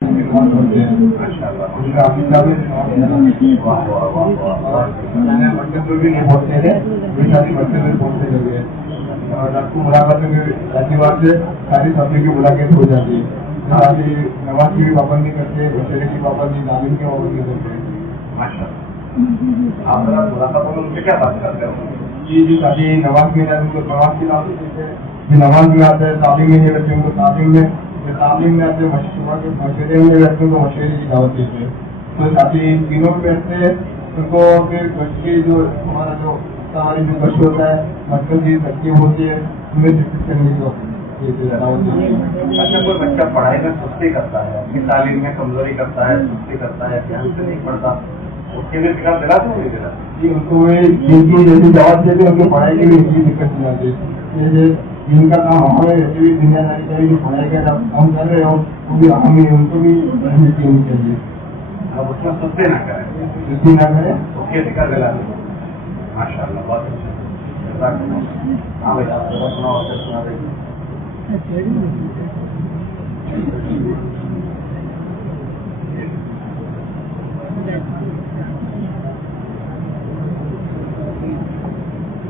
मुलाकात से सारी सभी की मुलाकात हो जाती है। साथ ही नमाज की भी पाबंदी करते हैं, बचेरे की पाबंदी, तालीम की पाबंदी करते हैं। आप जरा मुलाकात में उनसे क्या बात करते हो? जी साथ ही नमाज में उनको नमाज की दावत देते हैं, नमाज में आते हैं, तालीम में नहीं रहते उनको तालीम में आते हैं, सुबह के मशवरे में बैठते उनको मशवरे की दावत देते हैं। तो साथ ही तीनों में बैठते हैं उनको फिर बच्चे की जो हमारा जो हमारी जो बच्चे होता है मस्जिद की तकलीफ होती है उन्हें शिक्षित करने की दावत देते हैं। अच्छा, कोई बच्चा पढ़ाई में सुस्ती करता है, अपनी तालीम में कमजोरी करता है, सुस्ती करता है, ध्यान से नहीं पढ़ता, उसके लिए फिक्र दिला नहीं दिला जी उनको जिनकी जैसी दावत देते हैं उनको पढ़ाई की भी इतनी दिक्कत नहीं आती। जैसे जिनका काम हमारे वैसे भी दुनियादारी का भी पढ़ाई का काम कर रहे हो वो भी हमें उनको भी रहमती होनी चाहिए। अब उसमें सुस्ती ना करें, सुस्ती ना करें, उसके फिक्र दिला दें। माशाअल्लाह, बहुत अच्छा। हाँ भाई, आप सुनाओ, सुना देंगे।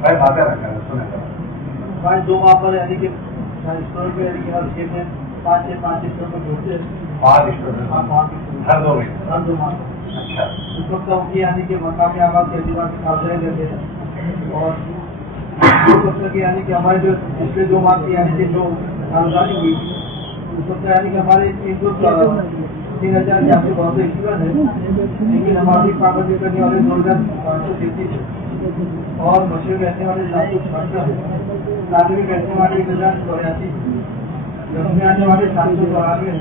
भाई बातें रखा है, सुने भाई दो वहाँ पर यानी कि स्टोर पे यानी कि हर छः में पाँच स्टोर में ढूंढते हैं। 5 स्टूडेंट हर 2 में? हर 2 माह। अच्छा, उस वक्त उनकी यानी कि मकाम आबाद के एतबार से काउंसलिंग देते हैं। और उस वक्त की यानी कि हमारे जो पिछले 2 माह की यानी कि जो कारोबारी हुई उस वक्त यानी कि हमारे 3,400 स्टूडेंट है, लेकिन हमारी पाबंदी करने वाले 2,533 है और मशहूर बैठने वाले 756 है, शादी में बैठने वाले 1,084, दस में आने वाले 794 है,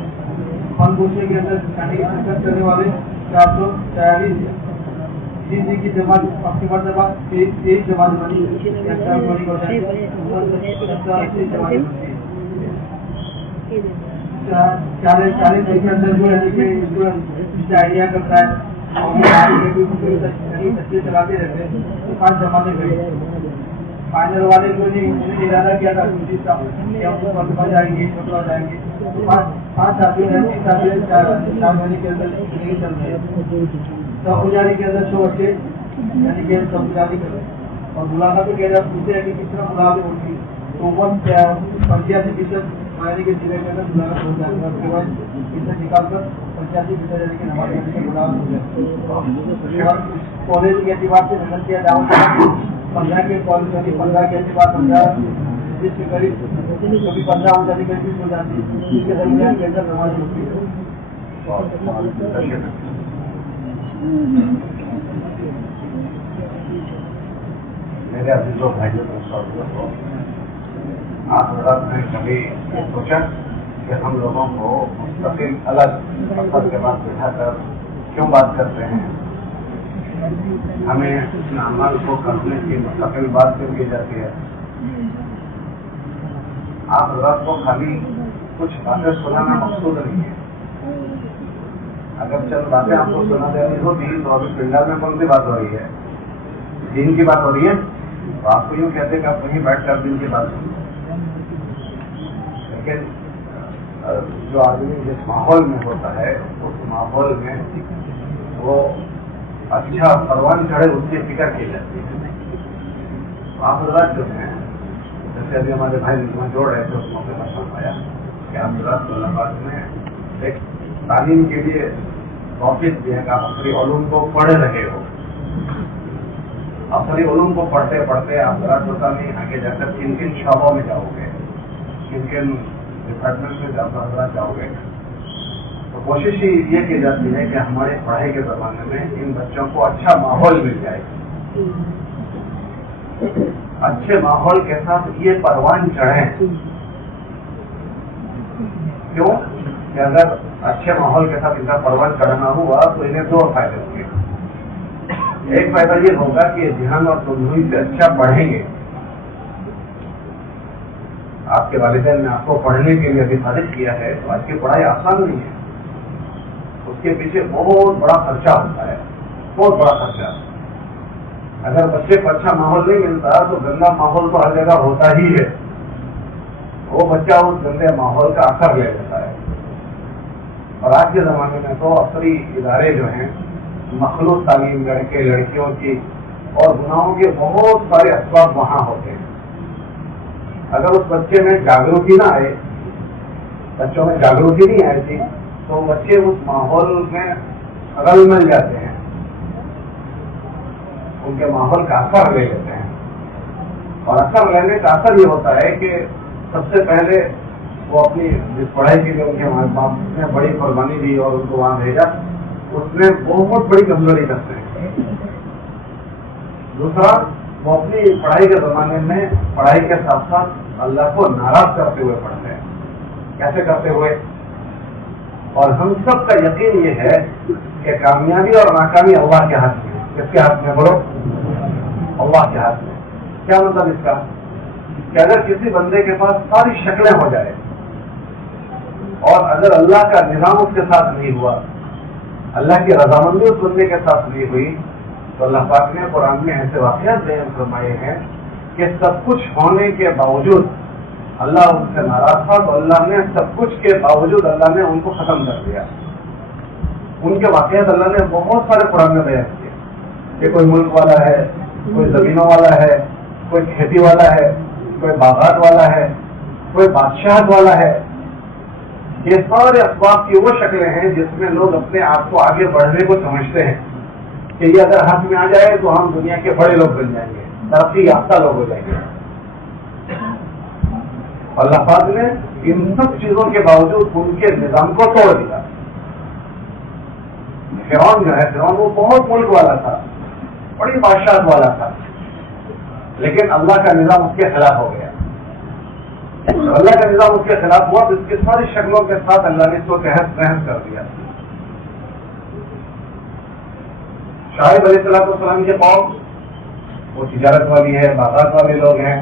फन पूछने के अंदर शिरकत करने वाले 443 है। हिंदी की जमात अपनी मरतबा 23 जमात बनी चालीस के अंदर जो है आइडिया करता है तस्वीर चलाते रहते हैं। तो 5 जमाते गए, फाइनल वाले जो ने इरादा किया था कि हम मरतबा जाएंगे, मरतबा जाएंगे, तो 5 साथियों ने 3 साथियों 4 महीने के अंदर जिंदगी चल रही है। सब पुजारी के अंदर 100 बच्चे यानी कि सब पुजारी करें और मुलाकात में कह रहा पूछते हैं कि किस तरह मुलाकात होगी, तो 85% यानी कि जिले के अंदर मुलाकात हो जाती है। उसके बाद इससे निकालकर 85% यानी कि हमारे के मुलाकात हो जाती है। और कॉलेज के एतबार से मेहनत किया जाऊँगा 15 के कॉलेज होगी, 15 के एतबार 15 जिसके करीब कभी 15 हो जाती, कभी 20 हो जाती, इसके दरमियान के अंदर नमाज होती है। मेरे अजीजों भाइयों को आप लोग ने कभी सोचा कि हम लोगों को मुस्तकिल अलग पत्थर के बाद बैठा कर क्यों बात करते हैं? हमें अपने अमल को करने की मुस्तकिल बात क्यों की जाती है? आप लोग को खाली कुछ बातें सुनाना मकसूद नहीं है। अगर चंद बातें आपको सुना देनी होती तो अभी पिंडा में कौन सी बात हो रही है? दीन की बात हो रही है, तो आपको यूँ कहते कि आप वहीं बैठ कर दीन की बात सुनिए। लेकिन जो आदमी जिस माहौल में होता है उस माहौल में वो अच्छा परवान चढ़े उसकी फिक्र की जाती है। तो आप रात जो हैं, जैसे अभी हमारे भाई में जोड़ रहे थे उस मौके पर फरमाया कि आप रात में एक तालीम के लिए वापिस भी है कि आप असली उलूम को पढ़ रहे हो। असली उलूम को पढ़ते पढ़ते आप जरा पता नहीं आगे जाकर किन किन शोबों में जाओगे, किन किन डिपार्टमेंट में जाओगे। तो कोशिश ही ये की जाती है कि हमारे पढ़ाई के जमाने में इन बच्चों को अच्छा माहौल मिल जाए। अच्छे माहौल के साथ ये परवान चढ़े। क्यों? कि अगर अच्छे माहौल के साथ इनका परवान चढ़ना हुआ तो इन्हें 2 फायदे होंगे। एक फायदा ये होगा कि ध्यान और तवज्जो से अच्छा पढ़ेंगे। आपके वालिदैन ने आपको पढ़ने के लिए अभी तारीफ किया है तो आज की पढ़ाई आसान नहीं है, उसके पीछे बहुत बड़ा खर्चा होता है, बहुत बड़ा खर्चा। अगर बच्चे को अच्छा माहौल नहीं मिलता तो गंदा माहौल तो हर जगह होता ही है, वो बच्चा उस गंदे माहौल का असर ले लेता है। اور آج کے زمانے میں تو عصری ادارے جو ہیں مخلوط تعلیم لڑکے لڑکیوں کی اور گناہوں کے بہت سارے اسباب وہاں ہوتے ہیں. اگر اس بچے میں جاگروتی نہ آئے، بچوں میں جاگروتی نہیں آئی تھی تو بچے اس ماحول میں رل مل جاتے ہیں، ان کے ماحول کا اثر لے لیتے ہیں. اور اثر لینے کا اثر یہ ہوتا ہے کہ سب سے پہلے وہ اپنی جس پڑھائی کے لیے ان کے ماں باپ نے بڑی قربانی دی اور ان کو وہاں بھیجا، اس میں بہت بڑی کمزوری کرتے ہیں. دوسرا، وہ اپنی پڑھائی کے زمانے میں پڑھائی کے ساتھ ساتھ اللہ کو ناراض کرتے ہوئے پڑھتے ہیں. کیسے کرتے ہوئے؟ اور ہم سب کا یقین یہ ہے کہ کامیابی اور ناکامی اللہ کے ہاتھ میں. کس کے ہاتھ میں؟ بولو، اللہ کے ہاتھ میں. کیا مطلب اس کا؟ کہ اگر کسی بندے کے پاس ساری شکلیں ہو جائے اور اگر اللہ کا نظام اس کے ساتھ نہیں ہوا، اللہ کی رضامندی اس بندے کے ساتھ نہیں ہوئی، تو اللہ پاک نے قرآن میں ایسے واقعات بیان فرمائے ہیں کہ سب کچھ ہونے کے باوجود اللہ ان سے ناراض تھا، تو اللہ نے سب کچھ کے باوجود اللہ نے ان کو ختم کر دیا. ان کے واقعات اللہ نے بہت سارے قرآن میں بیان کیے کہ کوئی ملک والا ہے، کوئی زمینوں والا ہے، کوئی کھیتی والا ہے، کوئی باغات والا ہے، کوئی بادشاہت والا ہے. یہ سارے اسباب کی وہ شکلیں ہیں جس میں لوگ اپنے آپ کو آگے بڑھنے کو سمجھتے ہیں کہ یہ اگر ہاتھ میں آ جائے تو ہم دنیا کے بڑے لوگ بن جائیں گے، ترقی یافتہ لوگ ہو جائیں گے. اللہ پاک نے ان سب چیزوں کے باوجود ان کے نظام کو توڑ دیا. فرعون جو ہے، فرعون وہ بہت ملک والا تھا، بڑی بادشاہت والا تھا، لیکن اللہ کا نظام اس کے خلاف ہو گیا. اللہ کا نظام اس کے خلاف ہوا تو اس کی ساری شکلوں کے ساتھ اللہ نے اس کو تحس نحس کر دیا. شعیب علیہ السلام کے قوم وہ تجارت والی ہے، باغات والے لوگ ہیں،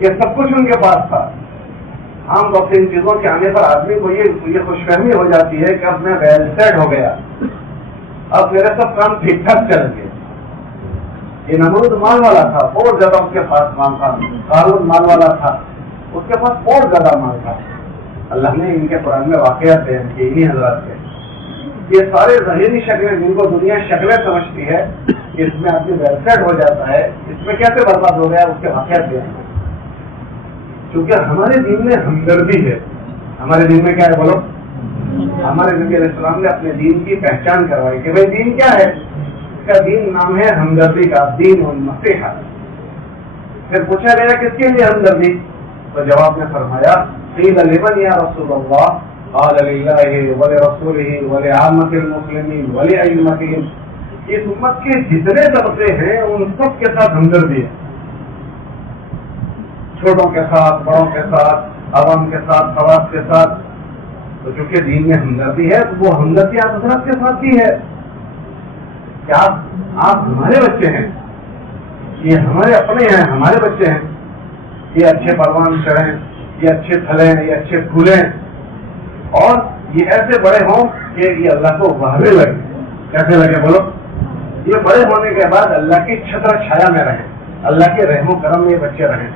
یہ سب کچھ ان کے پاس تھا. عام طور سے ان چیزوں کے آنے پر آدمی کو یہ خوش فہمی ہو جاتی ہے کہ اب میں ویل سیٹ ہو گیا، اب میرے سب کام ٹھیک ٹھاک چل گئے. یہ نمرود مال والا تھا، اور زیادہ اس کے پاس مال تھا. قارون مال والا تھا، اس کے پاس اور زیادہ مال تھا. اللہ نے ان کے قرآن میں واقعات بیان کیے انہیں حضرات کے. یہ سارے ظاہری شکلیں جن کو دنیا شکلیں سمجھتی ہے کہ اس میں آدمی ویل سیٹ ہو جاتا ہے، اس میں کیسے برباد ہو گیا، اس کے واقعات بیان ہیں. کیونکہ ہمارے دین میں ہمدردی ہے. ہمارے دین میں کیا ہے؟ بولو. ہمارے نبی علیہ السلام نے اپنے دین کی پہچان کروائی کہ بھائی دین کیا ہے. اس کا دین نام ہے ہمدردی کا، دین النصیحہ. پھر پوچھا گیا کس کے لیے ہمدردی؟ تو جواب میں فرمایا قیل لمن یا رسول اللہ؟ قال للہ ولرسولہ ولعامۃ المسلمین ولأئمتہم. اس امت کے جتنے طبقے ہیں ان سب کے ساتھ ہمدردی ہے، چھوٹوں کے ساتھ، بڑوں کے ساتھ، عوام کے ساتھ، خواص کے ساتھ. تو چونکہ دین میں ہمدردی ہے تو وہ ہمدردی آپ حضرات کے ساتھ بھی ہے کہ آپ ہمارے بچے ہیں، یہ ہمارے اپنے ہیں، ہمارے بچے ہیں. یہ اچھے پروان چڑھیں، یہ اچھے پھلیں، یہ اچھے پھولیں، اور یہ ایسے بڑے ہوں کہ یہ اللہ کو واہبے لگے. کیسے لگے؟ بولو. یہ بڑے ہونے کے بعد اللہ کی چھتر چھایا میں رہیں، اللہ کے رحم و کرم میں یہ بچے رہیں.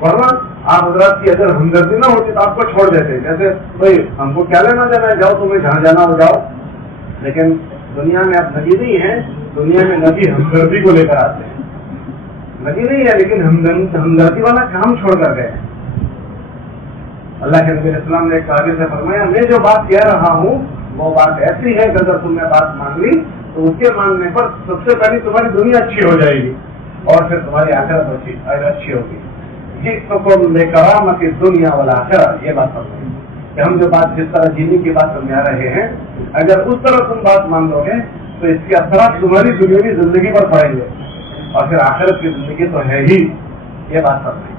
ورنہ آپ حضرات کی اگر ہمدردی نہ ہوتی تو آپ کو چھوڑ دیتے، جیسے بھائی ہم کو کیا لینا دینا ہے، جاؤ تمہیں جہاں جانا ہو جاؤ. لیکن دنیا میں آپ نبی نہیں ہیں، دنیا میں نبی ہمدردی کو لے کر آتے ہیں. نبی نہیں ہے لیکن ہمدردی والا کام چھوڑ کر گئے. اللہ کے نبی علیہ السلام نے ایک صحابی سے فرمایا میں جو بات کہہ رہا ہوں وہ بات ایسی ہے کہ اگر تم نے بات مان لی تو اس کے ماننے پر سب سے پہلے تمہاری دنیا اچھی ہو جائے گی اور پھر تمہاری آخرت اچھی ہوگی. کرامت دنیا والا آخرت. یہ بات سمجھیں کہ ہم جو بات جس طرح جینے کی بات سمجھا رہے ہیں، اگر اس طرح تم بات مان لو گے تو اس کے اثرات تمہاری دنیاوی زندگی پر پڑیں گے اور پھر آخرت کی زندگی تو ہے ہی. یہ بات سمجھیں.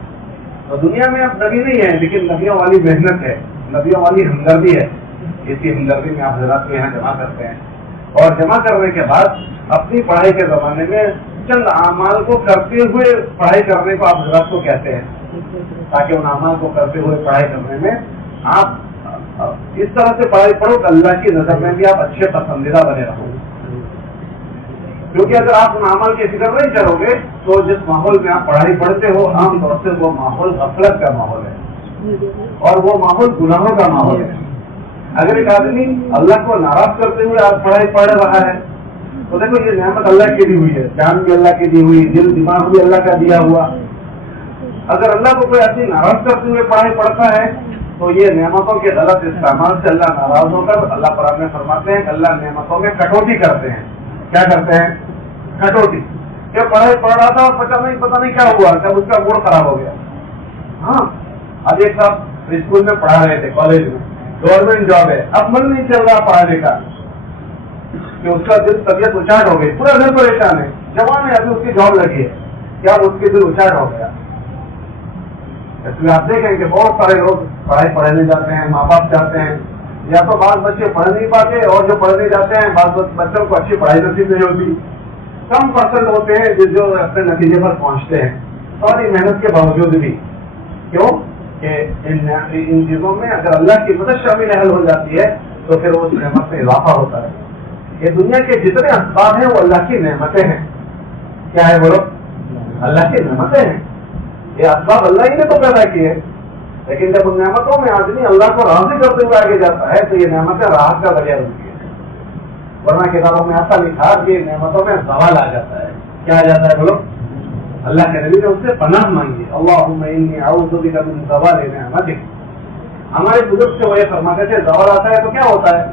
تو دنیا میں اب نبی نہیں ہے لیکن نبیوں والی محنت ہے، نبیوں والی ہمدردی ہے. اسی ہمدردی میں آپ حضرات کو یہاں جمع کرتے ہیں اور جمع کرنے کے بعد اپنی پڑھائی کے زمانے میں چند اعمال کو کرتے ہوئے پڑھائی کرنے کو آپ حضرات کو کہتے ہیں، تاکہ ان اعمال کو کرتے ہوئے پڑھائی کرنے میں آپ اس طرح سے پڑھائی پڑھو کہ اللہ کی نظر میں بھی آپ اچھے پسندیدہ بنے رہو. کیونکہ اگر آپ ان اعمال کی فکر نہیں کرو گے تو جس ماحول میں آپ پڑھائی پڑھتے ہو عام طور سے وہ ماحول غفلت کا ماحول ہے. اور وہ ماحول گناہوں کا ماحول ہے. اگر ایک آدمی اللہ کو ناراض کرتے ہوئے آج پڑھائی پڑھ رہا ہے تو دیکھو یہ نعمت اللہ کی دی ہوئی ہے, جان بھی اللہ کی دی ہوئی, دل دماغ بھی اللہ کا دیا ہوا. اگر اللہ کو کوئی آدمی ناراض کرتے ہوئے پڑھائی پڑھتا ہے تو یہ نعمتوں کے غلط استعمال سے اللہ ناراض ہو کر اللہ پر فرماتے ہیں کہ اللہ نعمتوں میں کٹوتی کرتے ہیں. کیا کرتے ہیں؟ کٹوتی. کہ پڑھائی پڑھ رہا تھا اور پتا نہیں کیا ہوا, جب اس کا موڈ خراب ہو گیا. ہاں, اب ایک صاحب اسکول میں پڑھا رہے تھے, کالج میں, گورنمنٹ جاب ہے, اب من نہیں چل رہا پڑھانے کا کہ اس کا دل طبیعت اچاٹ ہو گئی, پورا دن پریشان ہے, جوان ہے, ابھی اس کی جاب لگی ہے, کیا اس کے دل اچاٹ ہو گیا. اس لیے آپ دیکھیں کہ بہت سارے لوگ پڑھائی پڑھنے جاتے ہیں, ماں باپ جاتے ہیں, یا تو بعض بچے پڑھ نہیں پاتے اور جو پڑھنے جاتے ہیں بعض بچوں کو اچھی پڑھائی نصیب نہیں ہوتی. کم پرسنٹ ہوتے ہیں جو اپنے نتیجے پر پہنچتے ہیں ساری محنت کے باوجود بھی. کیوں کہ ان چیزوں میں اگر اللہ کی مدد شامل ہو جاتی ہے تو پھر اس نعمت میں اضافہ ہوتا ہے. یہ دنیا کے جتنے اسباب ہیں وہ اللہ کی نعمتیں ہیں. کیا ہے بولو؟ اللہ کی نعمتیں ہیں. یہ اسباب اللہ ہی نے تو پیدا کیے, لیکن جب ان نعمتوں میں آدمی اللہ کو راضی کرتے ہوئے آگے جاتا ہے تو یہ نعمتیں راحت کا ذریعہ بنتی ہے. ورنہ کتابوں میں ایسا لکھا کہ نعمتوں میں زوال آ جاتا ہے. کیا آ جاتا ہے بولو؟ اللہ کے نبی نے اس سے پناہ مانگی, اللہم انی اعوذ بک من زوال نعمتک. ہمارے بزرگ سے وہ یہ فرماتے تھے زوال آتا ہے تو کیا ہوتا ہے؟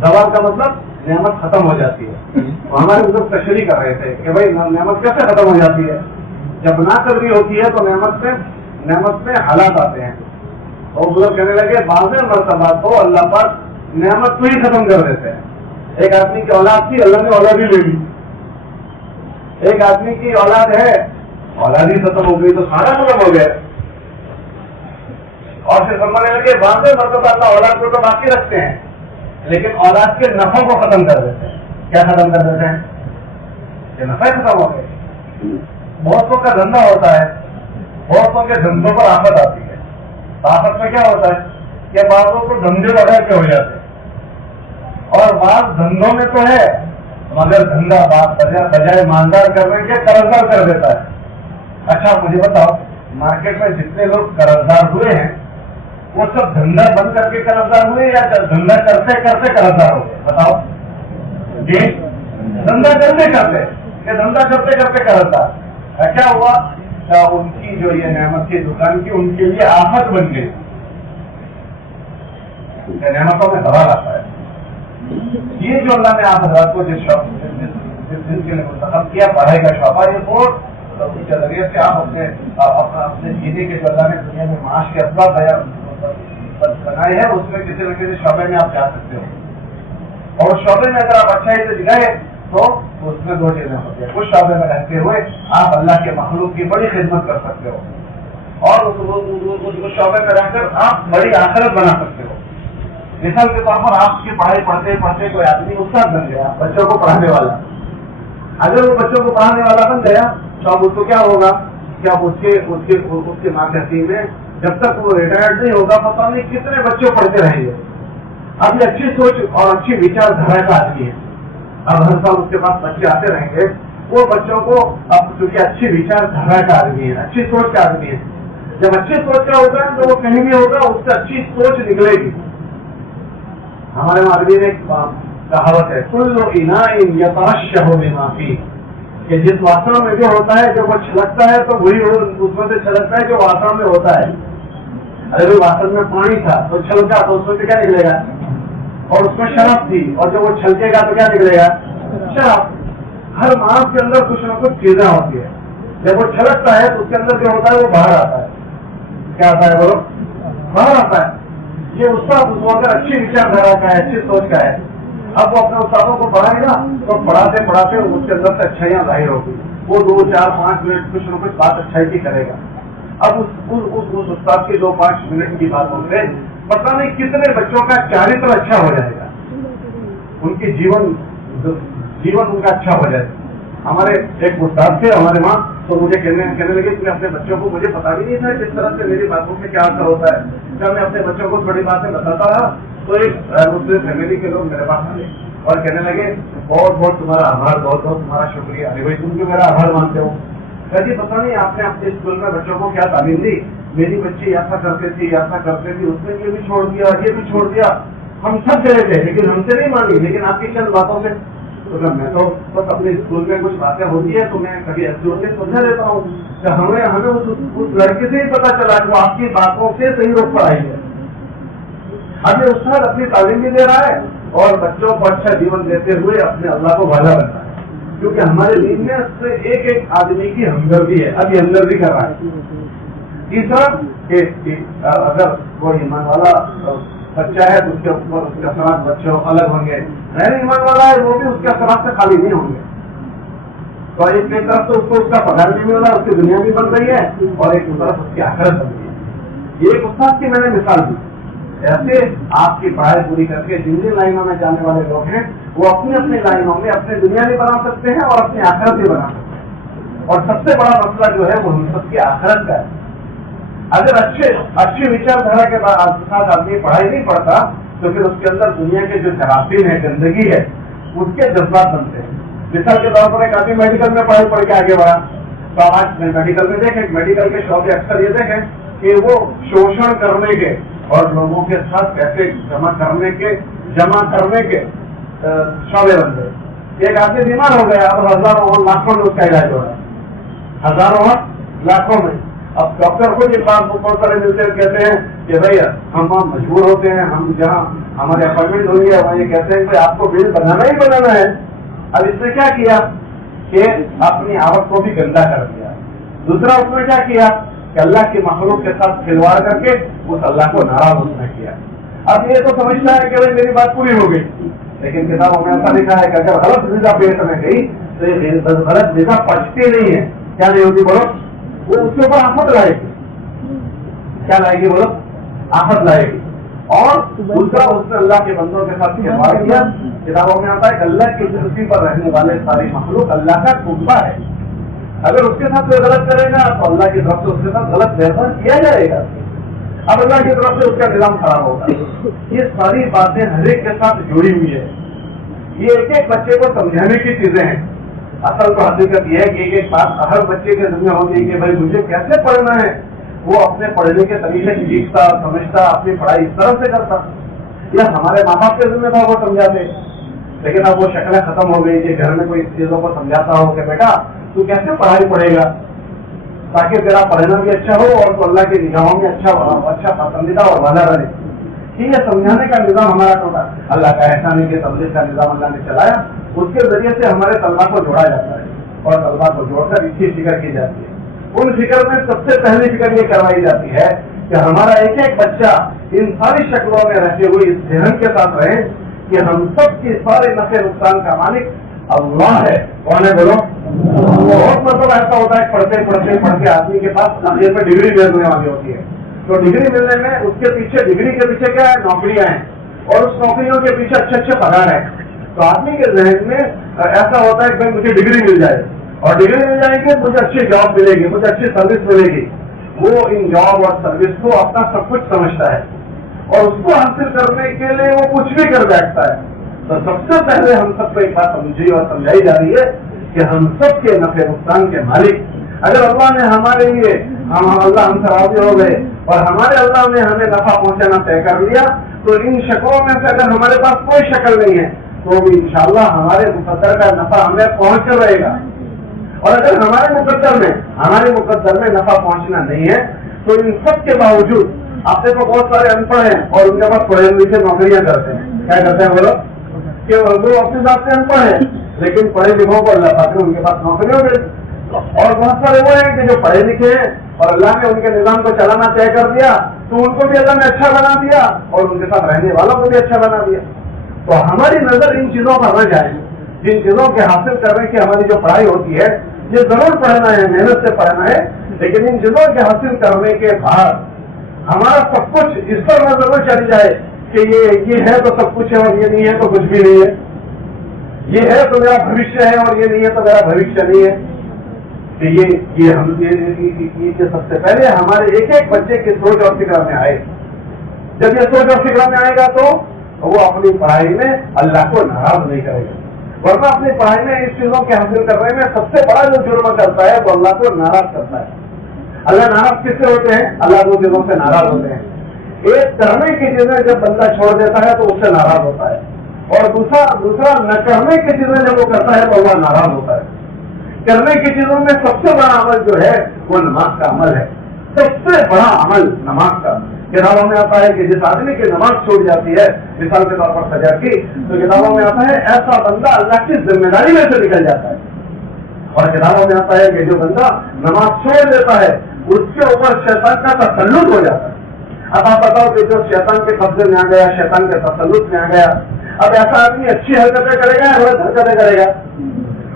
زوال کا مطلب نعمت ختم ہو جاتی ہے. ہمارے بزرگ تشریح کر رہے تھے کہ بھائی نعمت کیسے ختم ہو جاتی ہے؟ جب ناقدری ہوتی ہے تو نعمت میں حالات آتے ہیں. اور بزرگ کہنے لگے بعض مرتبہ تو اللہ پاک نعمت کو ہی ختم کر دیتے ہیں. ایک آدمی کی اولاد تھی, اللہ نے اولاد ہی لے لی. ایک آدمی کی اولاد ہے, اولاد ہی ختم ہو گئی تو سارا ختم ہو گیا. اور پھر فرمانے لگے بعض مرتبہ اللہ اولاد کو تو باقی رکھتے ہیں لیکن اولاد کے نفع کو ختم کر دیتے ہیں. کیا ختم کر دیتے ہیں؟ کہ نفع ختم ہو گئے. بہتوں کا دھندا ہوتا ہے, بہتوں کے دھندوں پر آفت آتی ہے. آفت میں کیا ہوتا ہے کہ بعضوں کو دھندے بغیر کے ہو جاتے ہیں اور بعض دھندوں میں تو ہے مگر دھندا بجائے ماندار کرنے کے قرضدار کر دیتا ہے. اچھا مجھے بتاؤ, مارکیٹ میں جتنے لوگ قرضدار ہوئے ہیں وہ سب دھندا بند کر کے قرضدار ہوئے یا دھندا کرتے کرتے قرضدار ہو گئے؟ بتاؤ جی. دھندا کرتے کرتے قرضدار. کیا ہوا؟ ان کی جو یہ نعمت کی دکان کی ان کے لیے آفت بن گئی. نعمتوں میں زوال آتا ہے. یہ جو اللہ نے آپ حضرات کو جس دن کے لیے منتخب کیا پڑھائی کا شعبہ, یہ بہت کے ذریعے سے آپ اپنے جینے کے جو اللہ نے دنیا میں معاش کے اسباب بنائے ہیں اس میں کسی نہ کسی شعبے میں آپ جا سکتے ہو. اور شعبے میں اگر آپ اچھائی سے گئے تو اس میں دو چیزیں ہوتی ہیں. اس شعبے میں رہتے ہوئے آپ اللہ کے مخلوق کی بڑی خدمت کر سکتے ہو اور اس شعبے میں رہ کر آپ بڑی آخرت بنا سکتے ہو. مثال کے طور پر آپ کی پڑھائی پڑھتے پڑھتے کوئی آدمی استاد بن گیا, بچوں کو پڑھانے والا. اگر وہ بچوں کو پڑھانے والا بن گیا تو اب اس کو کیا ہوگا کہ اب اس کے ماں میں جب تک وہ ریٹائرڈ نہیں ہوگا پتہ نہیں کتنے بچے پڑھتے رہیں گے. اب یہ اچھی سوچ اور اچھی وچار دھارا کا آدمی ہے. اب ہر سال اس کے پاس بچے آتے رہیں گے. وہ بچوں کو اب چونکہ اچھی وچار دھارا کا آدمی ہے, اچھی سوچ کا آدمی ہے, جب اچھی سوچ کا ہوگا تو وہ کہیں بھی ہوگا اس سے اچھی سوچ نکلے گی. ہمارے عربی میں ایک کہاوت ہے, کل اناء یترشح بما فیہ, کہ جس واسطہ میں جو ہوتا ہے جب وہ چھلکتا ہے تو وہی اس میں سے چھلکتا ہے جو واسطہ میں ہوتا ہے. اگر واسطہ میں پانی تھا تو چھلکا تو اس میں سے کیا نکلے گا؟ اور اس میں شراب تھی اور جب وہ چھلکے گا تو کیا نکلے گا؟ شراب. ہر ماس کے اندر کچھ نہ کچھ چیزیں ہوتی ہے. جب وہ چھلکتا ہے تو اس کے اندر جو ہوتا ہے وہ باہر آتا ہے. کیا آتا ہے بولو؟ باہر آتا ہے. یہ استاد اس وقت اچھی وچار دھارا کا ہے, اچھی سوچ کا ہے. اب وہ اپنے استادوں کو پڑھائے گا تو پڑھاتے پڑھاتے اس کے اندر سے اچھائیاں ظاہر ہوگی. وہ 2, 4, 5 منٹ کچھ نہ کچھ بات اچھائی کی کرے گا. اب اس استاد کے 2-5 منٹ کی باتوں سے پتہ نہیں کتنے بچوں کا چارتر اچھا ہو جائے گا, ان کی جیون ان کا اچھا ہو جائے گا. ہمارے ایک استاد تھے ہمارے ماں, تو مجھے کہنے لگے کہ اپنے بچوں کو, مجھے پتا بھی نہیں تھا کس طرح سے میری باتوں میں کیا اثر ہوتا ہے. جب میں اپنے بچوں کو بڑی باتیں بتاتا رہا تو ایک مسلم فیملی کے لوگ میرے پاس آئے اور کہنے لگے بہت بہت تمہارا آبھار, بہت بہت تمہارا شکریہ. ارے بھائی تم کیوں میرا آبھار مانتے ہو؟ کبھی پتہ نہیں آپ نے اپنے اسکول میں بچوں کو کیا تعلیم دی، میری بچی ایسا کرتے تھی ایسا کرتے تھی، اس نے یہ بھی چھوڑ دیا یہ بھی چھوڑ دیا، ہم سب چلے تھے لیکن ہم سے نہیں مانی، لیکن آپ کی چند باتوں سے میں تو بس اپنے اسکول میں کچھ باتیں ہوتی ہے تو میں کبھی ایسے ہوتے سمجھا دیتا ہوں کہ ہمیں اس لڑکے سے ہی پتا چلا جو آپ کی باتوں سے صحیح روک پڑھائی ہے. اب یہ استاد اپنی تعلیم بھی دے رہا ہے اور بچوں کو اچھا جیون دیتے ہوئے اپنے اللہ کو والا بنتا ہے، کیونکہ ہمارے دین میں اس سے ایک ایک آدمی کی ہمدردی ہے. اب یہ ہمدردی کر رہا ہے. تیسرا کہ اگر وہ ایمان والا بچہ ہے تو اس کے اوپر اس کے اثرات بچوں الگ ہوں گے، غیر ایمان والا ہے وہ بھی اس کے اثرات سے خالی نہیں ہوں گے. تو ایک طرف تو اس کو اس کا پگار بھی مل رہا ہے، اس کی دنیا بھی بن رہی ہے، اور ایک طرف اس کی آخرت بن رہی ہے. یہ ایک استاد کی میں نے مثال دی. ایسے آپ کی پڑھائی پوری کر کے جن جن لائنوں میں جانے والے لوگ ہیں وہ اپنی اپنی لائنوں میں اپنی دنیا بھی بنا سکتے ہیں اور اپنی آخرت بھی بنا سکتے ہیں. اور سب سے بڑا مسئلہ جو ہے وہ ہم سب کی آخرت کا ہے. اگر اچھی وچار دھارا کے ساتھ آدمی پڑھائی نہیں پڑھتا تو پھر اس کے اندر دنیا کے جو جراثیم ہے، گندگی ہے، اس کے جذبات بنتے ہیں. مثال کے طور پر ایک آدمی میڈیکل میں پڑھائی پڑھ کے آگے بڑھا تو آج میڈیکل میں دیکھیں، میڈیکل کے شعبے اکثر یہ دیکھیں کہ وہ شوشن کرنے کے اور لوگوں کے ساتھ پیسے جمع کرنے کے شعبے بن گئے. ایک آدمی بیمار ہو گیا، اب ہزاروں اور لاکھوں میں اس کا علاج ہو رہا ہے، ہزاروں اور لاکھوں میں. اب ڈاکٹر کو یہ بات بہت سارے ملتے ہیں، کہتے ہیں کہ بھائی ہم وہاں مجبور ہوتے ہیں، ہم جہاں ہمارے اپائنٹمنٹ ہوئی ہے وہاں یہ کہتے ہیں کہ آپ کو بل بنانا ہی بنانا ہے. اب اس نے کیا کیا کہ اپنی آوت کو بھی گندا کر دیا. دوسرا اس نے کیا کیا کہ اللہ کی مخلوق کے ساتھ کھلواڑ کر کے اس اللہ کو ناراض اس نے کیا. اب یہ تو سمجھتا ہے کہ بھائی میری بات پوری ہو گئی، لیکن کتابوں میں ایسا لکھا ہے کہ اگر غلط غذا پیٹ میں گئی تو یہ غلط غذا پچتی نہیں ہے. کیا نہیں ہوتی بولو؟ وہ اس کے اوپر آفت لائے گی. کیا لائے گی بولو؟ آفت لائے گی. اور دوسرا اس نے اللہ کے بندوں کے ساتھ کھلواڑ کیا. کتابوں میں آتا ہے کہ اللہ کی دھرتی پر رہنے والے ساری مخلوق اللہ کا کنبہ ہے. اگر اس کے ساتھ کوئی غلط کرے گا تو اللہ کی طرف سے اس کے ساتھ غلط ویوہار کیا جائے گا. اب اللہ کی طرف سے اس کا نظام خراب ہوگا. یہ ساری باتیں ہر ایک کے ساتھ جڑی ہوئی ہے. یہ ایک ایک بچے کو سمجھانے کی چیزیں ہیں. اصل تو حقیقت یہ ہے کہ ایک ایک بات ہر بچے کے ذمہ ہوتی ہے کہ بھائی مجھے کیسے پڑھنا ہے. وہ اپنے پڑھنے کے طریقے سیکھتا سمجھتا اپنی پڑھائی اس طرح سے کرتا. یا ہمارے ماں باپ کے ذمہ تھا وہ سمجھاتے، لیکن اب وہ شکلیں ختم ہو گئی کہ گھر میں کوئی چیزوں کو سمجھاتا ہو کہ بیٹا تو کیسے پڑھائی پڑھے گا تاکہ تیرا پڑھنا بھی اچھا ہو اور تو اللہ کی نگاہوں میں اچھا پسندیدہ اور والا رہے. ٹھیک ہے، سمجھانے کا نظام ہمارا ٹوٹا. اللہ کا احسان ہے کہ تبلیغ کا نظام اللہ نے چلایا. اس کے ذریعے سے ہمارے طلبا کو جوڑا جاتا ہے اور طلبا کو جوڑ کر اس کی فکر کی جاتی ہے. ان فکر میں سب سے پہلی فکر یہ کروائی جاتی ہے کہ ہمارا ایک ایک بچہ ان ساری شکلوں میں رہتے ہوئے اس ذہن کے ساتھ رہے کہ ہم سب کی سارے نفع نقصان کا مالک اللہ ہے. کون ہے بولو؟ بہت مطلب ایسا ہوتا ہے پڑھتے آدمی کے پاس آخر میں ڈگری ملنے والی ہوتی ہے. تو ڈگری ملنے میں اس کے پیچھے ڈگری کے پیچھے کیا ہے؟ نوکریاں ہیں، اور اس نوکریوں کے پیچھے اچھے پگار ہیں. تو آدمی کے ذہن میں ایسا ہوتا ہے کہ بھائی مجھے ڈگری مل جائے، اور ڈگری مل جائے گی مجھے اچھی جاب ملے گی، مجھے اچھی سروس ملے گی. وہ ان جاب اور سروس کو اپنا سب کچھ سمجھتا ہے اور اس کو حاصل کرنے کے لیے وہ کچھ بھی کر بیٹھتا ہے. تو سب سے پہلے ہم سب کو ایک بات سمجھی اور سمجھائی جا رہی ہے کہ ہم سب کے نفع نقصان کے مالک. اگر اللہ نے ہمارے لیے اللہ ہم سے راضی ہو گئے اور ہمارے اللہ نے ہمیں نفع پہنچانا طے کر لیا تو ان شکلوں میں سے اگر ہمارے پاس کوئی شکل نہیں ہے تو بھی انشاءاللہ ہمارے مقدر کا نفع ہمیں پہنچ کر رہے گا. اور اگر ہمارے مقدر میں نفع پہنچنا نہیں ہے تو ان سب کے باوجود آپ دیکھو بہت سارے ان پڑھ ہیں اور ان کے پاس پڑھے لکھے نوکریاں کرتے ہیں. کیا کرتے ہیں بولو؟ کہ وہ اپنے ذات سے ان پڑھ ہیں لیکن پڑھے لکھوں کو اللہ پاک نے ان کے پاس نوکریاں دے. اور بہت سارے وہ ہیں کہ جو پڑھے لکھے ہیں اور اللہ نے ان کے نظام کو چلانا طے کر دیا تو ان کو بھی اللہ نے اچھا بنا دیا اور ان کے ساتھ رہنے والوں کو بھی اچھا بنا دیا. تو ہماری نظر ان چیزوں پر نہ جائے. جن چیزوں کے حاصل کرنے کی ہماری جو پڑھائی ہوتی ہے یہ ضرور پڑھنا ہے، محنت سے پڑھنا ہے، لیکن ان چیزوں کے حاصل کرنے کے بعد ہمارا سب کچھ اس پر نہ ضرور چلی جائے کہ یہ ہے تو سب کچھ ہے اور یہ نہیں ہے تو کچھ بھی نہیں ہے، یہ ہے تو میرا بھوشیہ ہے اور یہ نہیں ہے تو میرا بھوشیہ نہیں ہے. کہ یہ سب سے پہلے ہمارے ایک ایک بچے کی سوچ اور فکر میں آئے. جب یہ سوچ اور فکر میں آئے گا تو وہ اپنی پڑھائی میں اللہ کو ناراض نہیں کرے گا. ورنہ اپنی پڑھائی میں اس چیزوں کے حاصل کرنے میں سب سے بڑا جو جرم کرتا ہے وہ اللہ کو ناراض کرتا ہے. اللہ ناراض کس سے ہوتے ہیں؟ اللہ دو چیزوں سے ناراض ہوتے ہیں. ایک کرنے کی چیزیں جب بندہ چھوڑ دیتا ہے تو اس سے ناراض ہوتا ہے, اور دوسرا نہ کرنے کی چیزیں جب وہ کرتا ہے تو اللہ ناراض ہوتا ہے. کرنے کی چیزوں میں سب سے بڑا عمل جو ہے وہ نماز کا عمل ہے. سب سے بڑا عمل نماز کا. کتابوں میں آتا ہے کہ جس آدمی کی نماز چھوٹ جاتی ہے, مثال کے طور پر سجا کی, تو کتابوں میں آتا ہے ایسا بندہ اللہ کی ذمہ داری میں سے نکل جاتا ہے. اور کتابوں میں آتا ہے کہ جو بندہ نماز چھوڑ دیتا ہے اس کے اوپر شیطان کا تسلط ہو جاتا ہے. اب آپ بتاؤ کہ جو شیطان کے قبضے میں آ گیا, شیطان کے تسلط میں آ گیا, اب ایسا آدمی اچھی حرکتیں کرے گا یا غلط حرکتیں کرے گا؟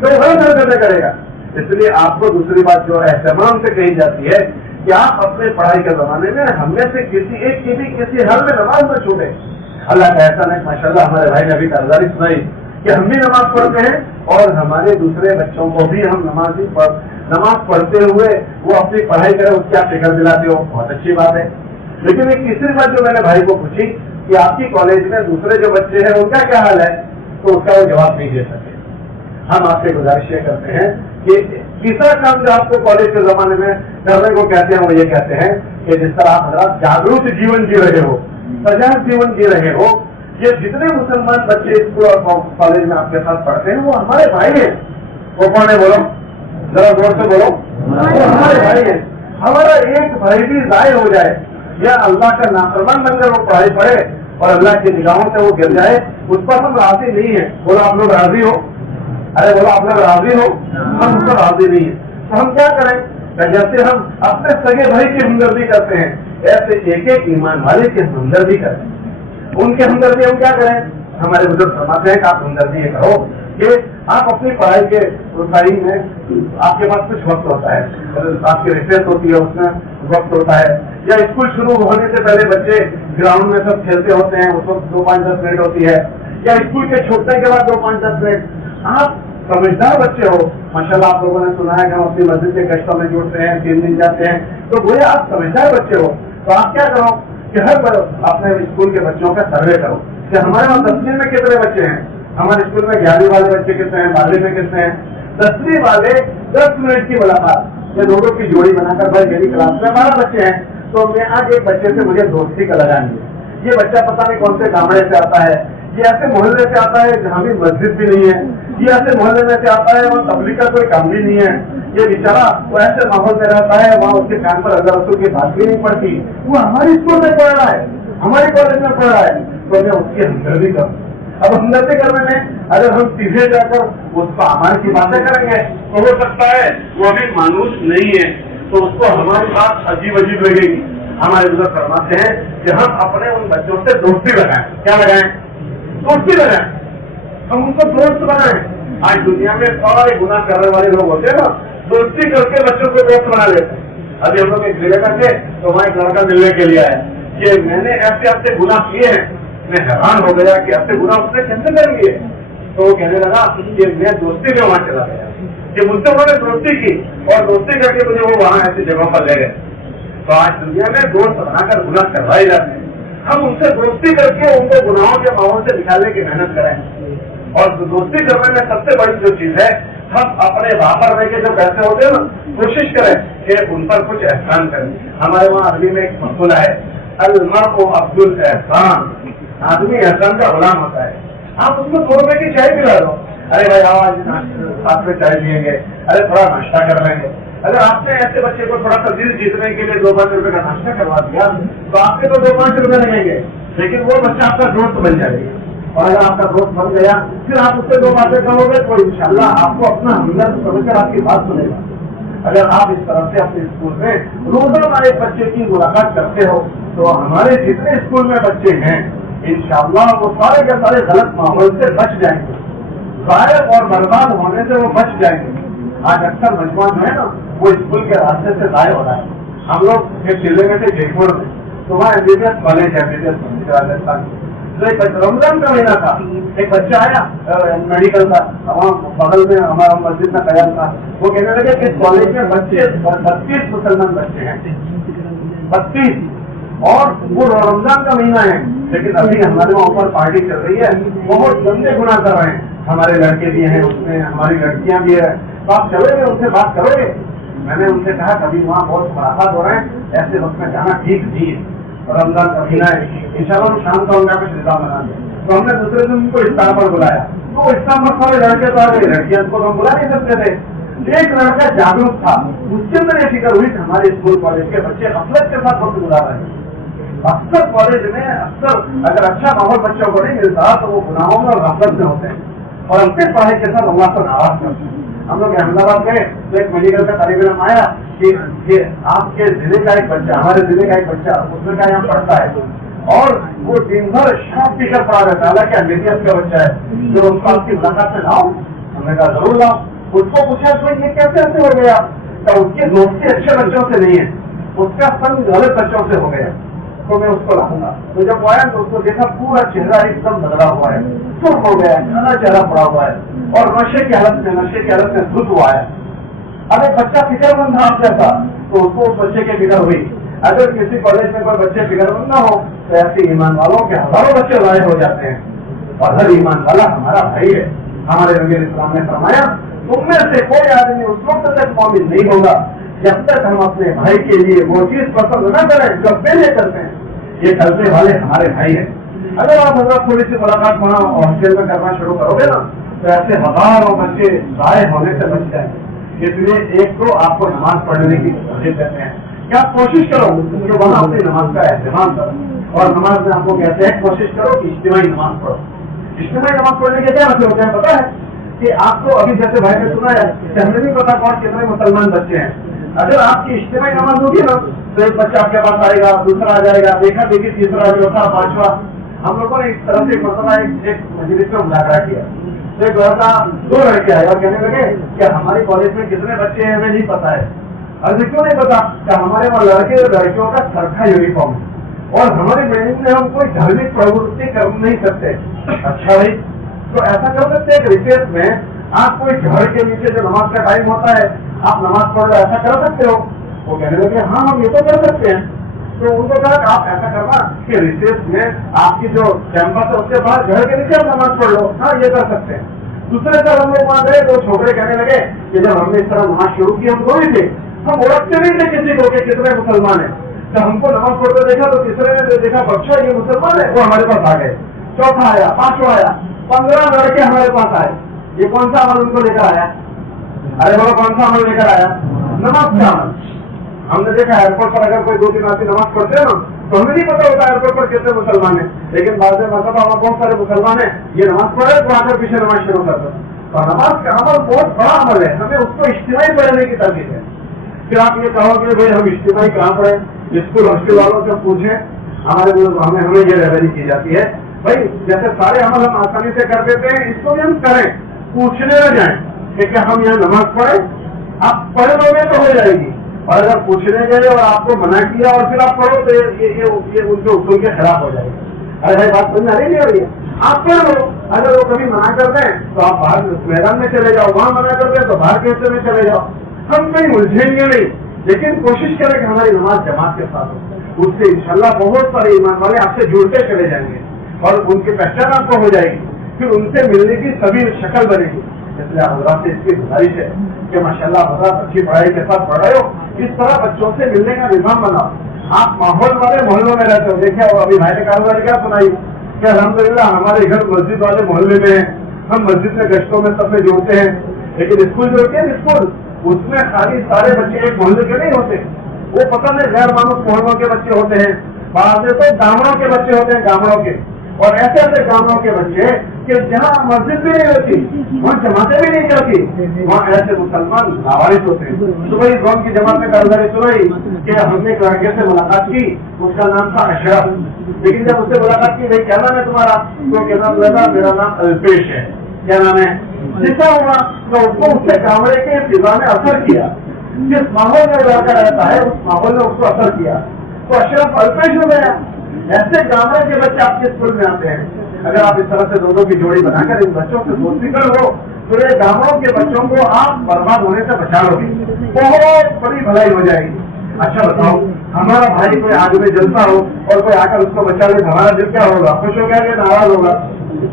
تو غلط حرکتیں کرے گا. اس لیے آپ کو دوسری بات جو اہتمام سے کہی جاتی ہے کہ آپ اپنے پڑھائی کے زمانے میں ہم میں سے کسی ایک کی بھی کسی حال میں نماز میں چھوٹے. اللہ کا احسان ہے ماشاء اللہ, ہمارے بھائی نے ابھی کارگزاری سنائی کہ ہم بھی نماز پڑھتے ہیں اور ہمارے دوسرے بچوں کو بھی ہم نماز پڑھتے ہوئے وہ اپنی پڑھائی کرے اس کی آپ فکر دلاتے ہو, بہت اچھی بات ہے. لیکن ایک تیسری بات جو میں نے بھائی کو پوچھی کہ آپ کی کالج میں دوسرے جو بچے ہیں ان کا کیا حال ہے, تو اس کا وہ جواب نہیں دے سکے. ہم آپ سے گزارش یہ کرتے ہیں کہ تیسرا کام جو آپ کو کالج کے زمانے میں کرنے کو کہتے ہیں وہ یہ کہتے ہیں کہ جس طرح آپ حضرات جاگروک جیون جی رہے ہو, سجاگ جیون جی رہے ہو, یہ جتنے مسلمان بچے اسکول اور کالج میں آپ کے ساتھ پڑھتے ہیں وہ ہمارے بھائی ہیں. وہ کون ہے بولو, ذرا زور سے بولو. وہ ہمارے بھائی ہیں. ہمارا ایک بھائی بھی ضائع ہو جائے یا اللہ کا نافرمان بن کر وہ پڑھائی پڑھے اور اللہ کی نگاہوں سے وہ گر جائے, اس پر ہم راضی نہیں ہیں. بولو آپ لوگ راضی ہو؟ ارے بولو آپ لوگ راضی ہو؟ ہم اس پر راضی نہیں ہیں. تو ہم کیا کریں؟ جیسے ہم اپنے سگے بھائی کی ہمدردی کرتے ہیں ایسے ایک ایک ایمان والے کی ہمدردی کریں. ان کی ہمدردی ہم کیا کریں؟ ہمارے بزرگ فرماتے ہیں کہ آپ ہمدردی یہ کرو کہ آپ اپنی پڑھائی کے رسائی میں آپ کے پاس کچھ وقت ہوتا ہے, آپ کی ریسرچ ہوتی ہے اس میں وقت ہوتا ہے, یا اسکول شروع ہونے سے پہلے بچے گراؤنڈ میں سب کھیلتے ہوتے ہیں, اس وقت 2-5-10 منٹ ہوتی ہے, یا اسکول کے چھوٹنے کے بعد 2-5-10 منٹ. آپ سمجھدار بچے ہو ماشاءاللہ, آپ لوگوں نے سنا ہے کہ ہم اپنی مسجد کے گشتوں میں جڑتے ہیں, 3 دن جاتے ہیں, تو گویا آپ سمجھدار بچے ہو. تو آپ کیا کرو کہ ہر بار اپنے اسکول کے بچوں کا سروے کرو کہ ہمارے وہاں 10ویں میں کتنے بچے ہیں, ہمارے اسکول میں 11ویں والے بچے کتنے ہیں, 12ویں میں کتنے ہیں, 10ویں والے 10 منٹ کی ملاقات یا دونوں کی جوڑی بنا کر بھائی میری کلاس میں 12 بچے ہیں, تو میں آج ایک بچے سے مجھے دوستی کا لگانی ہے. یہ بچہ پتہ نہیں کون سے گامڑے سے آتا ہے, یہ ایسے محلے سے آتا ہے جہاں بھی مسجد بھی نہیں ہے, یہ ایسے محلے میں سے آتا ہے وہاں تبلیغ کا کوئی کام بھی نہیں ہے, یہ بیچارہ وہ ایسے ماحول میں رہتا ہے وہاں اس کے کان پر اللہ رسول کی بات بھی نہیں پڑتی, وہ ہماری اسکول میں پڑھ رہا ہے, ہمارے کالج میں پڑھ رہا ہے, تو میں اس کی ہمدردی کروں. اب ہمدردی کرنے میں اگر ہم سیدھے جا کر اس کو ہمارے کی باتیں کریں گے تو ہو سکتا ہے وہ بھی مانوس نہیں ہے, تو اس کو ہماری بات عجیب عجیب لگے گی. ہمارے بزرگ فرماتے ہیں کہ ہم اپنے ان بچوں سے دوستی لگائیں. کیا لگائیں؟ دوستی لگائیں. ہم ان کو دوست بنائیں. آج دنیا میں سارے گناہ کرنے والے لوگ ہوتے ہیں نا, دوستی کر کے بچوں کو دوست بنا لیتے ہیں. ابھی ہم لوگ ایک جگہ کا تھے تو وہاں ایک لڑکا ملنے کے لیے آیا کہ میں نے ایسے ایسے گناہ کیے ہیں. میں حیران ہو گیا کہ ایسے گناہ اس نے کیسے کر لیے. تو وہ کہنے لگا کہ میں دوستی میں وہاں چلا گیا, کہ مجھ سے انہوں نے دوستی کی اور دوستی کر کے مجھے وہ وہاں ایسی جگہوں پر لے گئے. تو آج دنیا میں دوست بنا کر گناہ کروائے جاتے ہیں. ہم ان سے دوستی کر کے ان کو گناہوں کے ماحول سے نکالنے کی محنت کریں. اور دوستی کرنے میں سب سے بڑی جو چیز ہے, ہم اپنے واپر میں کے جو پیسے ہوتے ہیں نا, کوشش کریں کہ ان پر کچھ احسان کریں. ہمارے وہاں عربی میں ایک مقولہ ہے, المرء عبد الاحسان, آدمی احسان کا غلام ہوتا ہے. آپ اس کو 2 روپے کی چائے پلا دو, ارے بھائی آواز ساتھ میں چائے پیئیں گے, ارے تھوڑا ناشتہ کر لیں گے. اگر آپ نے ایسے بچے کو تھوڑا سا دل جیتنے کے لیے 2-5 روپے کا ناشتہ کروا دیا تو آپ کے تو 2-5 روپے لگیں گے, لیکن وہ بچہ آپ کا دوست بن جائے گا. اور اگر آپ کا دوست بن گیا پھر آپ اس سے 2 باتیں کرو گے تو انشاءاللہ آپ کو اپنا ہمدرد سمجھ کر آپ کی بات سنے گا. اگر آپ اس طرح سے اپنے اسکول میں روزانہ ایک بچے کی ملاقات کرتے ہو تو ہمارے جتنے اسکول میں بچے ہیں انشاءاللہ وہ سارے کے سارے غلط ماحول سے بچ جائیں گے, ضائع اور برباد ہونے سے وہ بچ جائیں گے. آج اکثر مجموعہ جو ہے نا وہ اسکول کے راستے سے ضائع ہو رہا ہے. ہم لوگ ایک ضلع میں تھے جیپور میں, تو وہاں MBBS کالج ہے, MBBS راجستھان. تو ایک رمضان کا مہینہ تھا, ایک بچہ آیا میڈیکل کا, وہاں بغل میں ہمارا مسجد میں قیام تھا. وہ کہنے لگے کہ کالج میں 32 مسلمان بچے ہیں, 32, اور وہ رمضان کا مہینہ ہے, لیکن ابھی ہمارے وہاں اوپر پارٹی چل رہی ہے, بہت گندے گناہ کر رہے ہیں. हमारे लड़के भी हैं उसमें, हमारी लड़कियां भी है, तो आप चलोगे उनसे बात करोगे? मैंने उनसे कहा कभी वहाँ बहुत खुराफात हो रहे हैं, ऐसे वक्त में जाना ठीक नहीं है, और रमजान का महीना है, इंशाल्लाह हम शाम को उनका कुछ निजाम बना दें। तो हमने दूसरे दिन उनको इफ्तार पर बुलाया, तो इफ्तार पर सारे लड़के तो आ गए, लड़कियां को हम बुला नहीं सकते थे। एक लड़का जागरूक था, उसके अंदर ये फिक्र हुई कि हमारे स्कूल कॉलेज के बच्चे गफलत के साथ वक्त गुजार रहे हैं। अक्सर कॉलेज में अक्सर अगर अच्छा माहौल बच्चों को नहीं मिलता तो वो गुनाहों में और गफलत में होते हैं, और हम फिर पढ़ाई के साथ अल्लाह को नाराज करते हैं। हम लोग अहमदाबाद गए तो एक मेडिकल का तालिब इल्म आया कि आपके जिले का एक बच्चा, हमारे जिले का एक बच्चा उसमें का यहाँ पढ़ता है, और वो दिन भर शराब पीकर पड़ा रहता है, हालांकि अमेरिका का बच्चा है, जो उसको आपकी मुलाकात में लाओ। हमने कहा जरूर लाओ। उसको पूछा तो ये कैसे ऐसे हो गया? तो उसके दोस्ती अच्छे बच्चों से नहीं है, उसका संग गलत बच्चों से हो गया, तो मैं उसको लाऊंगा। तो जब आया तो उसको देखा पूरा चेहरा एकदम बदला हुआ है, चुप हो गया, खाना चेहरा पड़ा हुआ है, और नशे की हालत में धुत हुआ है। अगर बच्चा फिक्रमंद था आप जैसा, तो उसको उस बच्चे की फिक्र हुई। अगर किसी कॉलेज में कोई बच्चे फिक्रमंद न हो तो ऐसे ईमान वालों के हजारों बच्चे जाए हो जाते हैं, और हर ईमान वाला हमारा भाई है। हमारे नबी इस्लाम ने फरमाया उनमें से कोई आदमी उस वक्त तक मोमिन नहीं होगा जब तक हम अपने भाई के लिए वो चीज पसंद न करें जो पहले करते हैं। ये करने वाले हमारे भाई हैं। अगर आप मतलब थोड़ी सी मुलाकात वहाँ हॉस्टल में करना शुरू करोगे ना, तो ऐसे हजारों बच्चे जाए होने से बच जाएंगे। इसलिए एक तो आपको नमाज पढ़ने की कोशिश करते हैं कि आप कोशिश करो कि वहाँ अपनी नमाज का एहतमाम करो, और नमाज में आपको कहते हैं कोशिश करो कि इज्तिमाई नमाज पढ़ो। इज्तिमाई नमाज पढ़ने के क्या मतलब होते हैं पता है? कि आपको अभी जैसे भाई ने सुना है कि हमें नहीं पता कौन कितने मुसलमान बच्चे हैं। अगर आपकी इज्तिमाई नमाज होगी ना तो एक बच्चा आपके पास आएगा, दूसरा आ जाएगा, देखा देखी तीसरा, चौथा, पांचवा। हम लोगों ने इस तरह से एक मजलिस में मुलाकात किया, तो एक लड़का, दो लड़के आए और कहने लगे कि हमारे कॉलेज में कितने बच्चे हैं हमें नहीं पता है। और क्यों नहीं पता? कि हमारे वहाँ लड़के और लड़कियों का सरखा यूनिफॉर्म है, और हमारी बिल्डिंग में हम कोई धार्मिक प्रवृत्ति कर नहीं सकते। अच्छा भाई, तो ऐसा कर सकते हैं कि रिसेस में आप कोई घर के नीचे जो नमाज का टाइम होता है आप नमाज पढ़ लो, ऐसा कर सकते हो? वो कहने लगे हाँ हम ये तो कर सकते हैं। तो उनको कहा कि आप ऐसा करना कि रिसेस में आपकी जो कैंपस है उसके बाद घर के नीचे आप नमाज पढ़ लो। हाँ ये कर सकते हैं। दूसरे साल हम लोग वहाँ गए तो छोकरे कहने लगे कि जब हमने इस तरह नमाज शुरू की हम दो ही थे, हम ओळखते नहीं थे किसी को कि कितने मुसलमान है। जब हमको नमाज पढ़ते देखा तो तीसरे ने देखा बच्चा ये मुसलमान है, वो हमारे पास आ गए। चौथा आया, पांचवा आया, 15 लड़के हमारे पास आए। ये कौन सा अमल उनको लेकर आया? अरे बोलो कौन सा अमल लेकर आया? नमाज का अमल। हमने देखा एयरपोर्ट पर अगर कोई 2-3 आदमी नमाज पढ़ते हैं ना तो हमें नहीं पता होता एयरपोर्ट पर कितने मुसलमान है, लेकिन बाद में मतलब वहाँ बहुत सारे मुसलमान है, ये नमाज पढ़े तो आकर पीछे नमाज शुरू कर दो। तो नमाज का अमल बहुत बड़ा अमल है, हमें उसको इज्तिमाई पढ़ने की तरकीब है। फिर आप ये कहोगे भाई हम इज्तिमाई कहाँ पढ़े? स्कूल हॉस्टल वालों से पूछे, हमें ये रहबरी की जाती है। भाई जैसे सारे अमल हम आसानी से कर देते हैं, इसको भी हम करें, पूछने न जाए कि क्या हम यहाँ नमाज पढ़े? आप पढ़ लोगे तो हो जाएगी, और अगर पूछने गए और आपको मना किया और फिर आप पढ़ो तो ये उनके उसूल के खिलाफ हो जाएगा। अरे भाई बात समझ आ रही नहीं हो रही है? आप पढ़ लो, अगर वो कभी मना कर दें तो आप बाहर मैदान में चले जाओ, वहां मना कर दें तो बाहर के हिस्से में चले जाओ, हम कहीं उलझेंगे नहीं। लेकिन कोशिश करें कि हमारी नमाज जमात के साथ हो, उससे इंशाल्लाह बहुत सारे ईमान वाले आपसे जुड़ते चले जाएंगे और उनकी पहचान आपको हो जाएगी, फिर उनसे मिलने की सभी शक्ल बनेगी। इसलिए हजरात से इसकी गुजारिश है कि माशाल्लाह हजरात अच्छी पढ़ाई के साथ पढ़ रहे हो, इस तरह बच्चों से मिलने का निजाम बनाओ। आप माहौल वाले मोहल्लों में रहते हो, देखिए अभी भाई ने कारोबार क्या सुनाई कि अल्हम्दुलिल्लाह हमारे घर मस्जिद वाले मोहल्ले में है, हम मस्जिद में गश्तों में सब में जोड़ते हैं। लेकिन स्कूल जो होती है स्कूल, उसमें खाली सारे बच्चे एक मोहल्ले के नहीं होते, वो पता नहीं गैर मानूस मोहल्लों के बच्चे होते हैं, बाद में तो गांवों के बच्चे होते हैं, गांवों के, और ऐसे ऐसे गांवों के बच्चे कि जहाँ मस्जिद भी नहीं होती, वहाँ जमातें भी नहीं चलती, वहाँ ऐसे मुसलमान लावारिस होते हैं। तो वही गाँव की जमात में कारदारी सुनाई कि हमने एक लड़के से मुलाकात की, उसका नाम था अशरफ। लेकिन जब उससे मुलाकात की, भाई क्या नाम है तुम्हारा? तो क्या नाम लगा? मेरा नाम अल्पेश है। क्या नाम है? जितना हुआ तो उसको उससे कामरे के फिजा ने असर किया, जिस माहौल में लड़का रहता है उस माहौल में उसको असर किया, तो अशरफ अल्पेश हो गया। ऐसे गांवों के बच्चे आपके स्कूल में आते हैं। अगर आप इस तरह से दो की जोड़ी बनाकर इन बच्चों से दोस्ती कर लो तो ये गांवों के बच्चों को आप बर्बाद होने से बचा लोगे, बहुत बड़ी भलाई हो जाएगी। अच्छा बताओ, हमारा भाई कोई आग में जलता हो और कोई आकर उसको बचा ले, हमारा दिल क्या होगा? खुश हो गया कि नाराज होगा?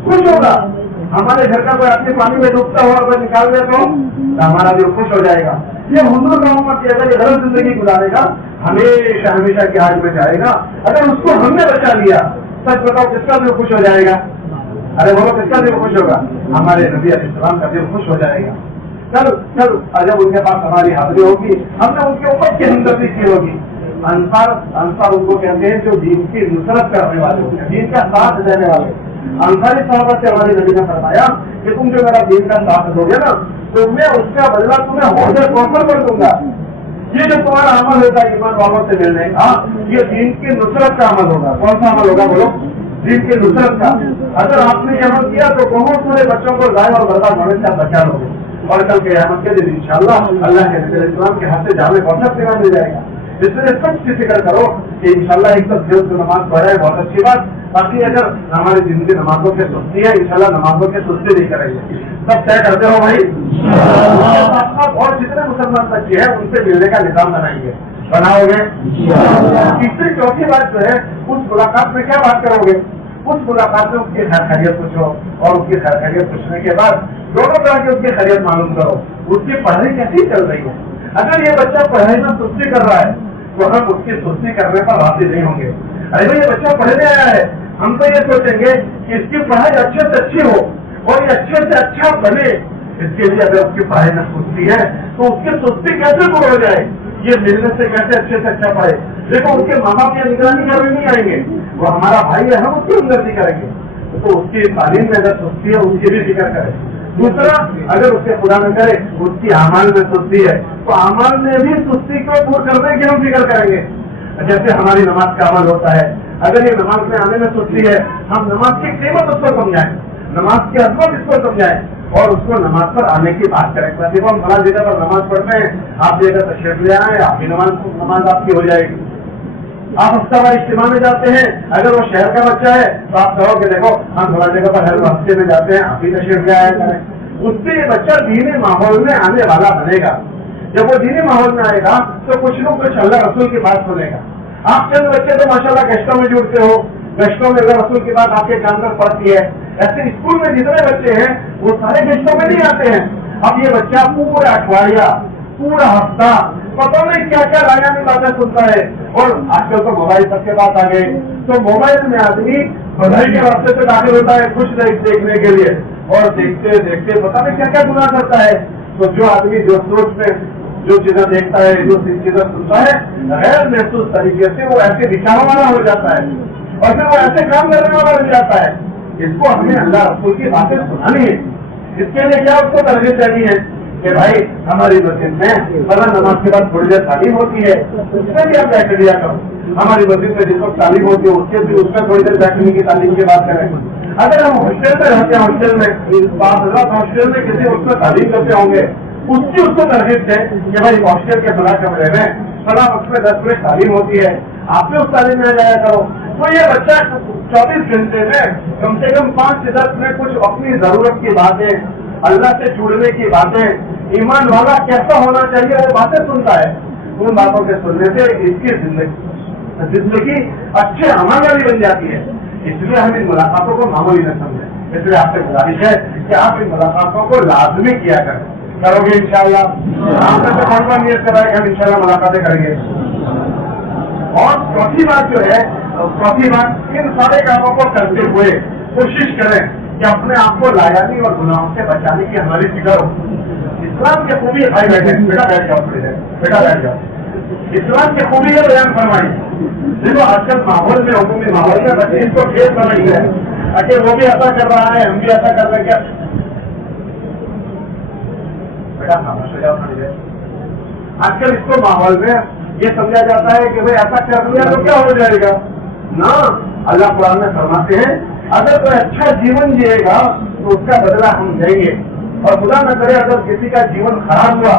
खुश होगा। हमारे घर का कोई आदमी पानी में डूबता हुआ अगर निकाल दे तो हमारा दिल खुश हो जाएगा। ये हुजूर का उम्मत की अगर ये गलत जिंदगी गुजारेगा हमेशा हमेशा की आग में जाएगा। अगर उसको हमने बचा लिया, सच बताओ किसका दिल खुश हो जाएगा? अरे बोलो किसका दिल खुश होगा? हमारे नबी अलैहिस्सलाम का दिल खुश हो जाएगा। चल चल जब उनके पास हमारी हाजिरी होगी, हमने उनके ऊपर की हमदर्दी की होगी। अंसार उनको कहते हैं जो दीन की नुसरत करने वाले होते हैं, दीन का साथ देने वाले। अंसारी साहबा से हमारे नबी ने फरमाया कि तुम जो मेरा दीन का साथ दोगे ना तो मैं उसका बदला तुम्हें होदे कौशल कर दूंगा। ये जो तुम्हारा अमल होता है ईमान वालों से मिलने का, ये दीन की नुसरत का अमल होगा। कौन सा अमल होगा बोलो? दीन की नुसरत का। अगर आपने ये अमल किया तो बहुत सारे बच्चों को जाए और बर्बाद होने से आप बचा लोगे और कल के क़यामत के दिन इंशाअल्लाह अल्लाह के नबी इस्लाम के हाथ से जाने बहुत सेवा मिल जाएगा। इसलिए सबकी फिक्र करो कि इंशाल्लाह एक तो देव की नमाज पढ़े, बहुत अच्छी बात। बाकी अगर हमारी जिंदगी नमाजों के सुस्ती है, इंशाल्लाह नमाजों के सुस्ती नहीं करेंगे। सब तय करते हो भाई। और जितने मुसलमान बच्चे हैं उनसे मिलने का निजाम बनाएंगे, बनाओगे। तीसरी चौथी बात जो है, उस मुलाकात में क्या बात करोगे? उस मुलाकात में उसकी खैर खैरियत पूछो और उसकी खैर खैरियत पूछने के बाद दोनों तरह की उसकी खैरियत मालूम करो। उसकी पढ़ाई कैसी चल रही है? अगर ये बच्चा पढ़ाई में सुस्ती कर रहा है तो हम उसकी सुस्ती करने पर राजी नहीं होंगे। अरे भाई ये बच्चा पढ़ने आया है, हम तो ये सोचेंगे कि इसकी पढ़ाई अच्छे से अच्छी हो और ये अच्छे से अच्छा बने। इसके लिए अगर उसकी पढ़ाई में सुस्ती है तो उसकी सुस्ती कैसे दूर हो जाए? ये मिलने से कैसे अच्छे से अच्छा पढ़े? देखो उसके माँ बाप ये निगरानी करने नहीं आएंगे, वो हमारा भाई है, हम उसकी हमदर्दी करेंगे। तो उसकी तालीम में अगर सुस्ती है उसकी भी फिक्र करें। दूसरा, अगर उसके खुदा न करे उसकी अमाल में सुस्ती है तो अमाल में भी सुस्ती को दूर करने की हम फिक्र करेंगे। जैसे हमारी नमाज का अमल होता है, अगर ये नमाज में आने में सुस्ती है, हम नमाज की कीमत उसको समझाएं, नमाज की अजमत इसको समझाएं और उसको नमाज पर आने की बात करें। देखो हम फला जगह पर नमाज पढ़ते हैं, आप जगह तशरीफ ले आए, आप भी नमाज आपकी हो जाएगी। आप हफ्तावार इज्तिमा में जाते हैं, अगर वो शहर का बच्चा है तो आप कहो कि देखो हम थोड़ा जगह पर हर हफ्ते में जाते हैं, आप भी तशरीफ ले आया करें। उससे ये बच्चा दीनी माहौल में आने वाला बनेगा। जब वो दीनी माहौल में आएगा तो कुछ लोग कुछ अल्लाह रसूल की बात सुनेगा। आप चंद बच्चे तो माशाल्लाह गश्तों में जुड़ते हो, गश्तों में अल्लाह रसूल की बात आपके कान पर पड़ती है। ऐसे स्कूल में जितने बच्चे हैं वो सारे गश्तों में नहीं आते हैं। अब ये बच्चा पूरा अठवाडिया, पूरा हफ्ता पता नहीं क्या क्या लायानी बातें सुनता है। और आजकल तो मोबाइल सबके पास आ गए, तो मोबाइल में आदमी बधाई के रास्ते से दाखिल होता है कुछ देखने के लिए, और देखते देखते पता नहीं क्या क्या गुनाह करता है। तो जो आदमी जो सोच में जो चीजें देखता है, जो चीजें सुनता है, गैर महसूस तरीके से वो ऐसे विचारों वाला हो जाता है और फिर वो ऐसे काम करने वाला बन जाता है। इसको हमें अल्लाह रसूल की बातें सुनानी है। इसके लिए क्या उसको तरजीह देनी है कि भाई हमारी मस्जिद में फला नमाज के बाद थोड़ी देर तालीम होती है, उसमें भी आप बैठ लिया करो। हमारी मस्जिद में जिस वक्त तालीम होती है उसके भी उसमें थोड़ी देर बैठने की तालीम की बात करें। अगर हम हॉस्टल में रहते हैं, हॉस्टल में हॉस्टल में किसी उसमें तालीम करते होंगे, उसको तरजीह दें कि भाई हॉस्टल के फला कमरे में फला वक्त में 10 मिनट तालीम होती है, आप भी उस तालीम में जाया करो। तो ये बच्चा 24 घंटे में कम से कम 5 से 10 मिनट कुछ अपनी जरूरत की बातें, अल्लाह से जुड़ने की बातें, ईमान वाला कैसा होना चाहिए वो बातें सुनता है। उन बातों के सुनने से इसकी जिंदगी अच्छे अमल वाली बन जाती है। इसलिए हम इन मुलाकातों को मामूली न समझें। इसलिए आपसे गुजारिश है कि आप इन मुलाकातों को लाजमी किया करें। करोगे इंशाअल्लाह? आपने तो कौन नियत करा है कि हम इंशाअल्लाह मुलाकातें करेंगे। और चौथी बात जो है, चौथी बात, इन सारे कामों को करते हुए कोशिश करें कि अपने आप को लायानी और गुनाहों से बचाने की हमारी फिक्र हो। इस्लाम की खूबी भाई बैठे, बेटा बैठ जाओ, बेटा बैठ जाओ। इस्लाम की खूबी है बयान फरमाई। देखो आजकल माहौल में, हुकूमी माहौल में बच्चे इसको खेल समझ गए, अगर वो भी ऐसा कर रहा है हम भी ऐसा कर रहे क्या? बेटा खामोश हो जाओ थोड़ी देर। आजकल इसको माहौल में ये समझा जाता है कि भाई ऐसा कर लिया तो क्या हो जाएगा ना। अल्लाह कुरान में फरमाते हैं अगर कोई अच्छा जीवन जिएगा तो उसका बदला हम देंगे, और खुदा न करे अगर किसी का जीवन खराब हुआ,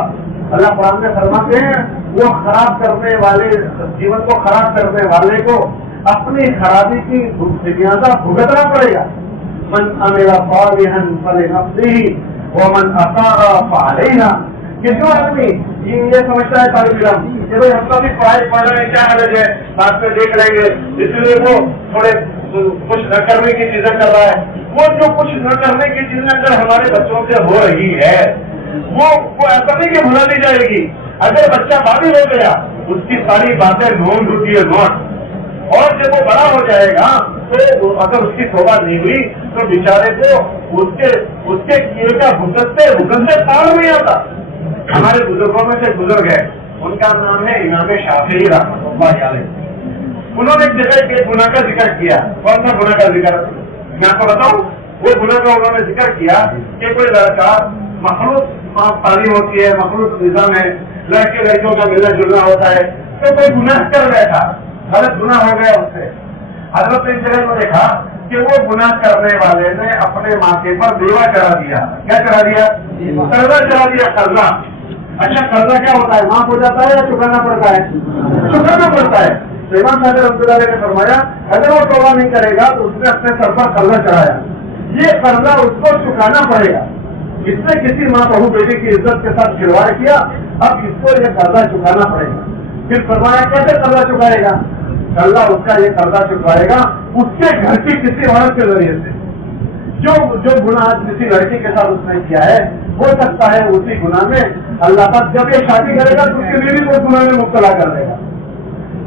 अल्लाह कुरान में फरमाते हैं वो खराब करने वाले, जीवन को खराब करने वाले को अपनी खराबी की जिज्ञासा भुगतना पड़ेगा। मन अमिला सालिहन फलिनफ्सिही व मन असाअ फअलैहा। कि जो आदमी ये समझता है तालिब इल्म कि भाई हम तो अभी पढ़ाई पढ़ रहे हैं, क्या हर्ज है, बाद में देख लेंगे, इसलिए वो थोड़े कुछ न करने की चीजें कर रहा है, وہ جو کچھ نہ کرنے کی چیزیں اگر ہمارے بچوں سے ہو رہی ہے وہ ایسا نہیں کہ بھلا دی جائے گی. اگر بچہ بالغ ہو گیا اس کی ساری باتیں نوٹ ہوتی ہے نوٹ, اور جب وہ بڑا ہو جائے گا تو اگر اس کی توبہ نہیں ہوئی تو بیچارے کو اس کے کیے کا بھگتتے پار نہیں آتا. ہمارے بزرگوں میں سے گزر گئے, ان کا نام ہے امام شافعی رحمۃ اللہ علیہ. انہوں نے ایک جگہ کے گناہ کا ذکر کیا. کون سا گناہ کا ذکر میں آپ کو بتاؤں؟ وہ گناہ کا انہوں نے ذکر کیا کہ کوئی لڑکا مخلوط تعلیم ہوتی ہے, مخلوط نظام ہے, لڑکے لڑکیوں کا ملنا جلنا ہوتا ہے, تو کوئی گناہ کر بیٹھا, غلط گناہ ہو گیا اس سے. حضرت نے اس جگہ کو دیکھا کہ وہ گناہ کرنے والے نے اپنے ماتھے پر بیوہ چڑھا دیا. کیا چڑھا دیا؟ قرضہ چڑھا دیا. قرضہ. اچھا قرضہ کیا ہوتا ہے؟ معاف ہو جاتا ہے یا چکانا پڑتا ہے؟ چکانا پڑتا ہے. تو امام صاحب رحمۃ اللہ علیہ نے فرمایا اگر وہ توبہ نہیں کرے گا تو اس نے اپنے سر پر قرضہ چڑھایا, یہ قرضہ اس کو چکانا پڑے گا. اس نے کسی ماں بہو بیٹی کی عزت کے ساتھ کھلواڑ کیا, اب اس کو یہ قرضہ چکانا پڑے گا. پھر فرمایا کیسے قرضہ چکائے گا؟ اللہ اس کا یہ قرضہ چکوائے گا اس کے گھر کی کسی عورت کے ذریعے سے. جو گناہ کسی لڑکی کے ساتھ اس نے کیا ہے ہو سکتا ہے اسی گناہ میں اللہ پاک جب یہ شادی کرے گا تو اس کی بیوی کو گناہ میں مبتلا کر دے گا.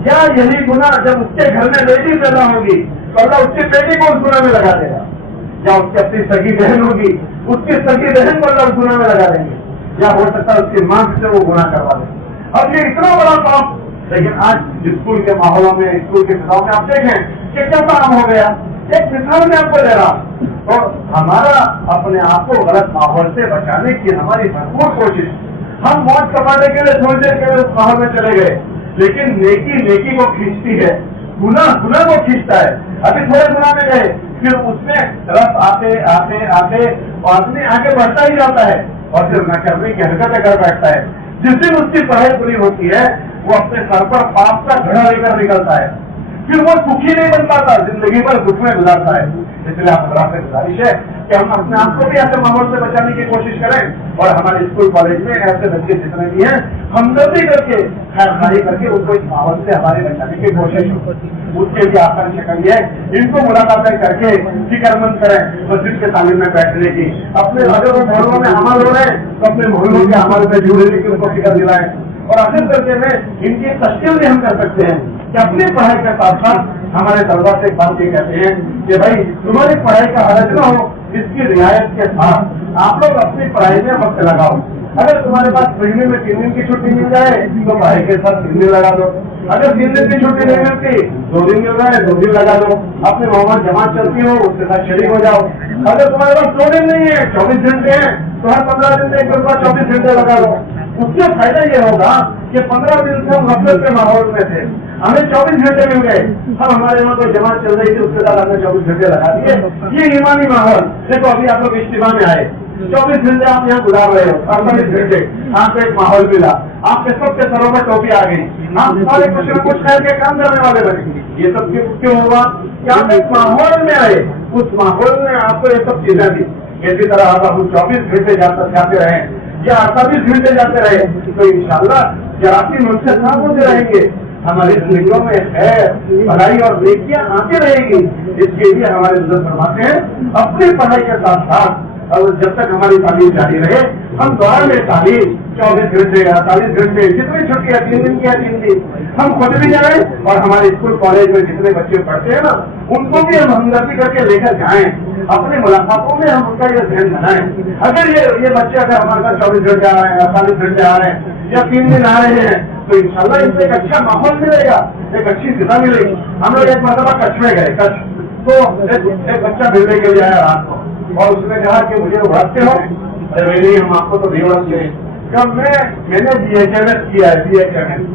یا یہی گناہ جب اس کے گھر میں بیٹی پیدا ہوگی تو اللہ اس کی بیٹی کو اس گناہ میں لگا دے گا. یا اس کی اپنی سگی بہن ہوگی اس کی سگی بہن کو اللہ اس گناہ میں لگا دیں گے. یا ہو سکتا ہے اس کی ماں سے وہ گناہ کروا دیں. اب یہ اتنا بڑا کام, لیکن آج اسکول کے ماحولوں میں, اسکول کے فضاؤں میں آپ دیکھیں کہ کیسا کام ہو گیا. ایک مثال میں آپ کو دے رہا ہوں. تو ہمارا اپنے آپ کو غلط ماحول سے بچانے کی ہماری بھرپور کوشش. ہم موت کمانے کے لیے تھوڑی دیر کے لیے اس ماحول میں چلے گئے, لیکن نیکی کو کھینچتی ہے, گناہ کو کھینچتا ہے. ابھی تھوڑے گناہ میں گئے پھر اس میں رس آتے آتے آتے آدمی آگے بڑھتا ہی جاتا ہے اور پھر نہ کرنے کی حرکتیں کر بیٹھتا ہے. جس دن اس کی پڑھائی پوری ہوتی ہے وہ اپنے سر پر پاپ کا گھڑا لے کر نکلتا ہے. پھر وہ سکھی نہیں بن پاتا, زندگی بھر دکھ میں گزارتا ہے. اس لیے آپ سے گزارش ہے کہ ہم اپنے آپ کو بھی ایسے ماحول سے بچانے کی کوشش کریں, اور ہمارے اسکول کالج میں ایسے بچے جتنے بھی ہیں ہمدردی کر کے خیر خائی کر کے ان کو اس ماحول سے ہمارے بچانے کی کوشش ہو. اس کے لیے آسان شکل ہے ان کو ملاقاتیں کر کے فکر مند کریں مسجد کے تعلیم میں بیٹھنے کی. اپنے اگر وہ محلوں میں عمل ہو رہے ہیں تو اپنے محلوں کے عمل میں جڑے کی ان کو فکر دلائیں. اور آخر درجے میں ان کی تشکیل بھی ہم کر سکتے ہیں کہ اپنی پڑھائی کے ساتھ ساتھ ہمارے طلبا سے ایک بات یہ کہتے ہیں کہ بھائی تمہاری پڑھائی کا حرج نہ ہو, اس کی رعایت کے ساتھ آپ لوگ اپنی پڑھائی میں وقت لگاؤ. اگر تمہارے پاس مہینے میں 3 دن کی چھٹی مل جائے تو پڑھائی کے ساتھ 3 دن لگا دو. اگر 3 دن کی چھٹی نہیں ملتی 2 دن مل رہا ہے 2 دن لگا دو. اپنے محمد جماعت چلتی ہو اس کے ساتھ شریک ہو جاؤ. اگر تمہارے پاس 2 دن نہیں ہے 24 گھنٹے ہیں تو ہر 15 دن میں ایک دفعہ 24 گھنٹے لگا دو. اس سے فائدہ یہ ہوگا کہ 15 دن سے ہم غفلت کے ماحول میں تھے, ہمیں 24 گھنٹے مل گئے. اب ہمارے یہاں کوئی جماعت چل رہی تھی اس کے ساتھ ہم نے 24 گھنٹے لگا دیے. یہ ایمانی ماحول دیکھو. ابھی آپ لوگ اجتماع میں آئے 24 گھنٹے آپ یہاں گزار رہے ہو, 48 گھنٹے آپ کو ایک ماحول ملا, آپ کے سب کے سروں میں ٹوپی آ گئی, آپ سارے کچھ نہ کچھ خیر کے کام کرنے والے بنے. یہ سب کیوں ہوا کہ آپ ایک ماحول میں آئے, اس ماحول نے آپ کو یہ سب چیزیں دی. اسی طرح آپ 24 گھنٹے جاتے رہے یا 28 گھنٹے جاتے رہے تو انشاءاللہ جراثیم ان سے صاف ہوتے رہیں گے. ہماری زندگیوں میں خیر بھلائی اور نیکیاں آتی رہے گی. اس کے لیے ہمارے بزرگ فرماتے ہیں اپنی پڑھائی کے ساتھ ساتھ اور جب تک ہماری تعلیم جاری رہے ہم دور میں تعلیم 24 گھنٹے 48 گھنٹے جتنی چھٹی ہے 3 دن کی ہے 3 دن ہم خود بھی جائیں, اور ہمارے اسکول کالج میں جتنے بچے پڑھتے ہیں نا ان کو بھی ہم ہمدردی کر کے لے کر جائیں. اپنی ملاقاتوں میں ہم ان کا یہ ذہن بنائیں. اگر یہ بچے اگر ہمارے ساتھ 24 گھنٹے آ رہے ہیں 48 گھنٹے آ رہے ہیں یا 3 دن آ رہے ہیں تو انشاءاللہ ان سے ایک اچھا ماحول ملے گا, ایک اچھی فضا ملے گی. ہم لوگ ایک مرتبہ کچھ میں گئے, کچھ تو ایک بچہ ملنے کے لیے آیا رات کو, اور اس نے کہا کہ مجھے اڑاتے ہو. ارے نہیں ہم آپ کو تو نہیں اڑاتے. کب میں نے BHMS کیا ہے, BHMS.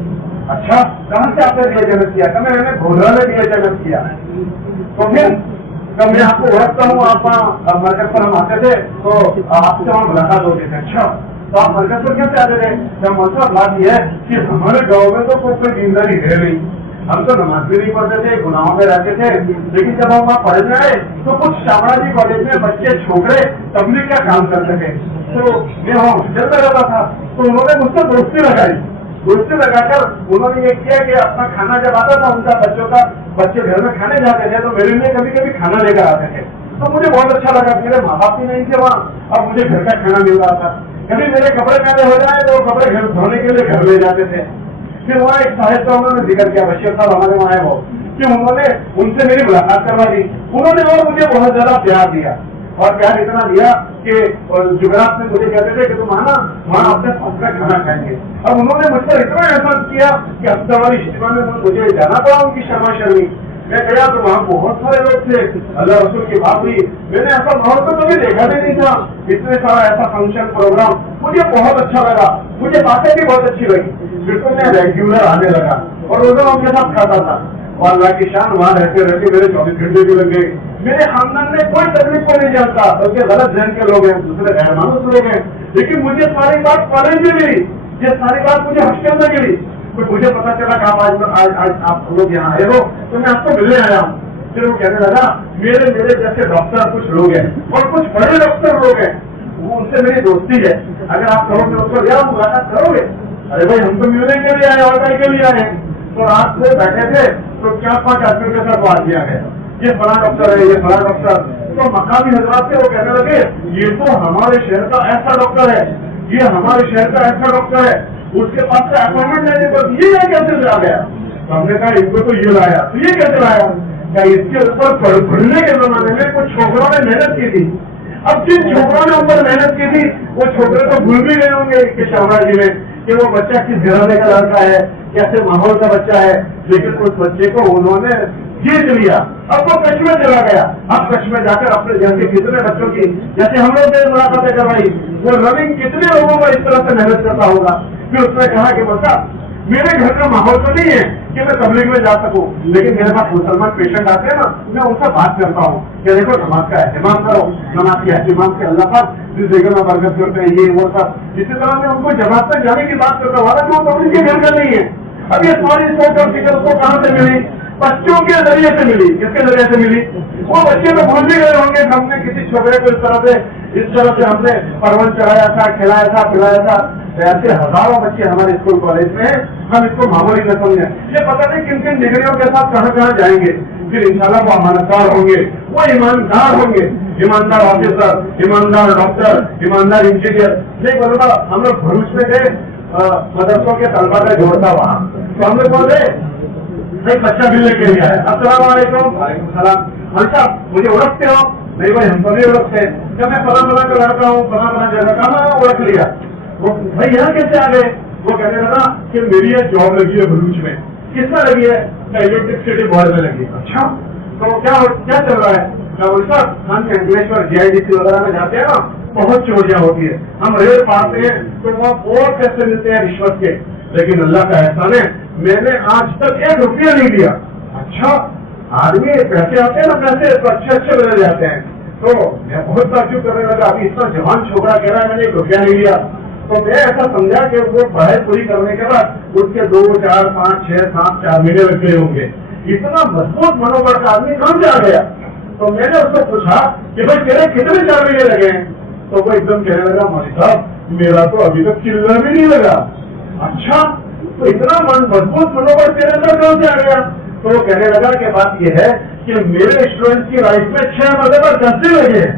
اچھا کہاں سے آپ نے BHMS کیا؟ کہ میں نے گھوڑا میں BHMS کیا. تو پھر کب میں آپ کو اڑکتا ہوں, آپ مرکز پر ہم آتے تھے تو آپ سے وہاں ملاقات ہوتی تھی. اچھا تو آپ مرکز پر کیسے آتے تھے؟ جب مطلب بات یہ ہے کہ ہمارے گاؤں میں تو کوئی دینداری ہے نہیں, ہم تو نماز بھی نہیں پڑھتے تھے, گناہوں میں رہتے تھے. لیکن جب ہم وہاں پڑھنے آئے تو کچھ شامڑا جی کالج میں بچے چھوکرے تبلیغ کا کام کرتے تھے. تو میں وہاں ہاسٹل میں رہتا تھا تو انہوں نے مجھ سے دوستی لگائی. دوستی لگا کر انہوں نے یہ کیا کہ اپنا کھانا جب آتا تھا ان کا بچوں کا, بچے گھر میں کھانے جاتے تھے تو میرے لیے کبھی کبھی کھانا لے کر آتے تھے. तो मुझे बहुत अच्छा लगा। मेरे माँ बाप भी नहीं थे वहाँ, अब मुझे घर का खाना मिल रहा था। कभी मेरे कपड़े मैंने हो जाए तो कपड़े घर धोने के लिए घर ले जाते थे। फिर वहाँ एक साहिब का उन्होंने जिक्र किया, बशीर साहब हमारे वहाँ है वो, कि उन्होंने उनसे मेरी मुलाकात करवा दी। उन्होंने और मुझे बहुत ज्यादा प्यार दिया, और प्यार इतना दिया कि जुगरात में मुझे कहते थे कि तुम आना, वहाँ अपने साथ का खाना खाएंगे। अब उन्होंने मुझ पर इतना एहसान किया कि अफ्तर वाली इज्तिमा में मुझे जाना पड़ा उनकी शर्मा शर्मी। मैं गया तो वहाँ बहुत सारे लोग थे, अल्लाह रसूल की बात हुई। मैंने ऐसा माहौल तो कभी देखा भी नहीं था, इतने सारा ऐसा फंक्शन प्रोग्राम, मुझे बहुत अच्छा लगा, मुझे बातें भी बहुत अच्छी लगी। फिर तो मैं रेगुलर आने लगा और रोजा उनके साथ खाता था। और अल्लाह की शान, वहाँ रहते रहते मेरे 24 घंटे भी लग गए। मेरे खानदान में कोई तकलीफ को नहीं जानता, बल्कि गलत जहन के लोग हैं, दूसरे गैर मानूस लोग हैं, लेकिन मुझे सारी बात कॉलेज में मिली, ये सारी बात मुझे हॉस्टल में मिली। तो मुझे पता चला कि आज आप लोग यहाँ आए हो, तो मैं आपको मिलने आया हूँ। फिर वो कहने लगा, मेरे जैसे डॉक्टर कुछ लोग हैं और कुछ बड़े डॉक्टर लोग हैं, वो उनसे मेरी दोस्ती है, अगर आप कहोगे उसको या मुलाकात करोगे। अरे भाई, हम तो मिलने के लिए आए और कहीं के लिए आए। तो रात को बैठे थे तो 4-5 आदमियों के साथ बात किया गया, ये फला डॉक्टर है, ये फला डॉक्टर। तो मकामी हजरात थे, वो कहने लगे, ये तो हमारे शहर का ऐसा डॉक्टर है, ये हमारे शहर का ऐसा डॉक्टर है, उसके पास से अपॉइंटमेंट लेने पर ये कैसे आ गया। तो हमने कहा इनको तो ये लाया, तो ये कैसे लाया। क्या इसके ऊपर पढ़ने के जमाने में कुछ छोकरों ने मेहनत की थी। अब जिन छोकरों ने ऊपर मेहनत की थी वो छोकरे तो भूल भी गए होंगे कि शाहबाज जी में कि वो बच्चा किस घराने का लड़का है, कैसे माहौल का बच्चा है, लेकिन उस बच्चे को उन्होंने जीत लिया। अब वो कच्छ में चला गया। अब कच्छ में जाकर अपने घर के कितने बच्चों की, जैसे हम लोग ने मुलाकातें करवाई, वो रविंग कितने लोगों को इस तरह से मेहनत करता होगा। फिर उसने कहा कि बच्चा, मेरे घर का माहौल तो नहीं है कि मैं तबलीग में जा सकूं, लेकिन मेरे पास मुसलमान पेशेंट आते हैं ना, मैं उनसे बात करता हूँ कि देखो नमाज का एहतमाम करो, नमाज के एहतमाम से अल्लाह पाक जिस जगह में बरकत करते हैं, ये वो सब। इसी तरह मैं उनको जमात में जाने की बात करता हूँ, हालांकि वो तबलीग के घर का नहीं है। अब ये सारी सोच और फिक्र उसको कहाँ से मिली? बच्चों के जरिए से मिली। किसके जरिए से मिली? वो बच्चे तो भूल भी गए होंगे, हमने किसी छोकरे को इस तरह से हमने परवल चढ़ाया था, खिलाया था, पिलाया था। ऐसे हजारों बच्चे हमारे स्कूल कॉलेज में हैं, हम इसको मामूली न समझे। ये पता नहीं किन किन डिग्रियों के साथ कहाँ कहाँ जाएंगे, फिर इंशाल्लाह वो अमानतदार होंगे, वो ईमानदार होंगे, ईमानदार ऑफिसर, ईमानदार डॉक्टर, ईमानदार इंजीनियर। नहीं बोलूँगा, हम लोग भरूच में गए, मदरसों के तलबा का जोड़ता वहाँ, तो हम लोग बोले एक बच्चा मिलने के लिए आया, अस्सलाम वालेकुम। वालेकुम सलाम। भाई साहब, मुझे ओळखते हो? नहीं भाई, हम तो नहीं ओळखते। जब मैं फला का लड़का हूँ, फला जगह का, मैं ओळख लिया। वो भाई यहाँ कैसे आ गए? वो कहने लगा कि मेरी एक जॉब लगी है भरूच में। किसमें लगी है? इलेक्ट्रिसिटी बोर्ड में लगी। अच्छा, तो क्या चल रहा है? साहब, हम अंकलेश्वर JIDC वगैरह में जाते हैं ना, बहुत चोरियां होती है, हम रेल पाते हैं तो वहाँ बहुत पैसे मिलते हैं रिश्वत के, लेकिन अल्लाह का एहसान है, मैंने आज तक 1 रुपया नहीं दिया। अच्छा, आदमी पैसे आते हैं ना, पैसे तो अच्छे बदल जाते हैं। तो मैं बहुत ताज्जुब करने लगा, अभी इतना जवान छोकरा कह रहा है मैंने 1 रुपया नहीं दिया। तो मैं ऐसा समझा कि वो पढ़ाई पूरी करने के बाद उसके 2, 4, 5, 6, 7, 4 महीने लग गए होंगे। इतना मजबूत मनोबल का आदमी कहाँ से आ गया? तो मैंने उसको पूछा कि भाई तेरे कितने 4 महीने लगे हैं? तो वो एकदम कहने लगा, मौली साहब, मेरा तो अभी तक चिल्ला भी नहीं लगा। अच्छा, तो इतना मजबूत मनोबल तेरे अंदर कहाँ से आ गया? तो वो कहने लगा कि बात यह है कि मेरे स्टूडेंट की लाइफ में 6 मरतबा 10 दिन लगे हैं।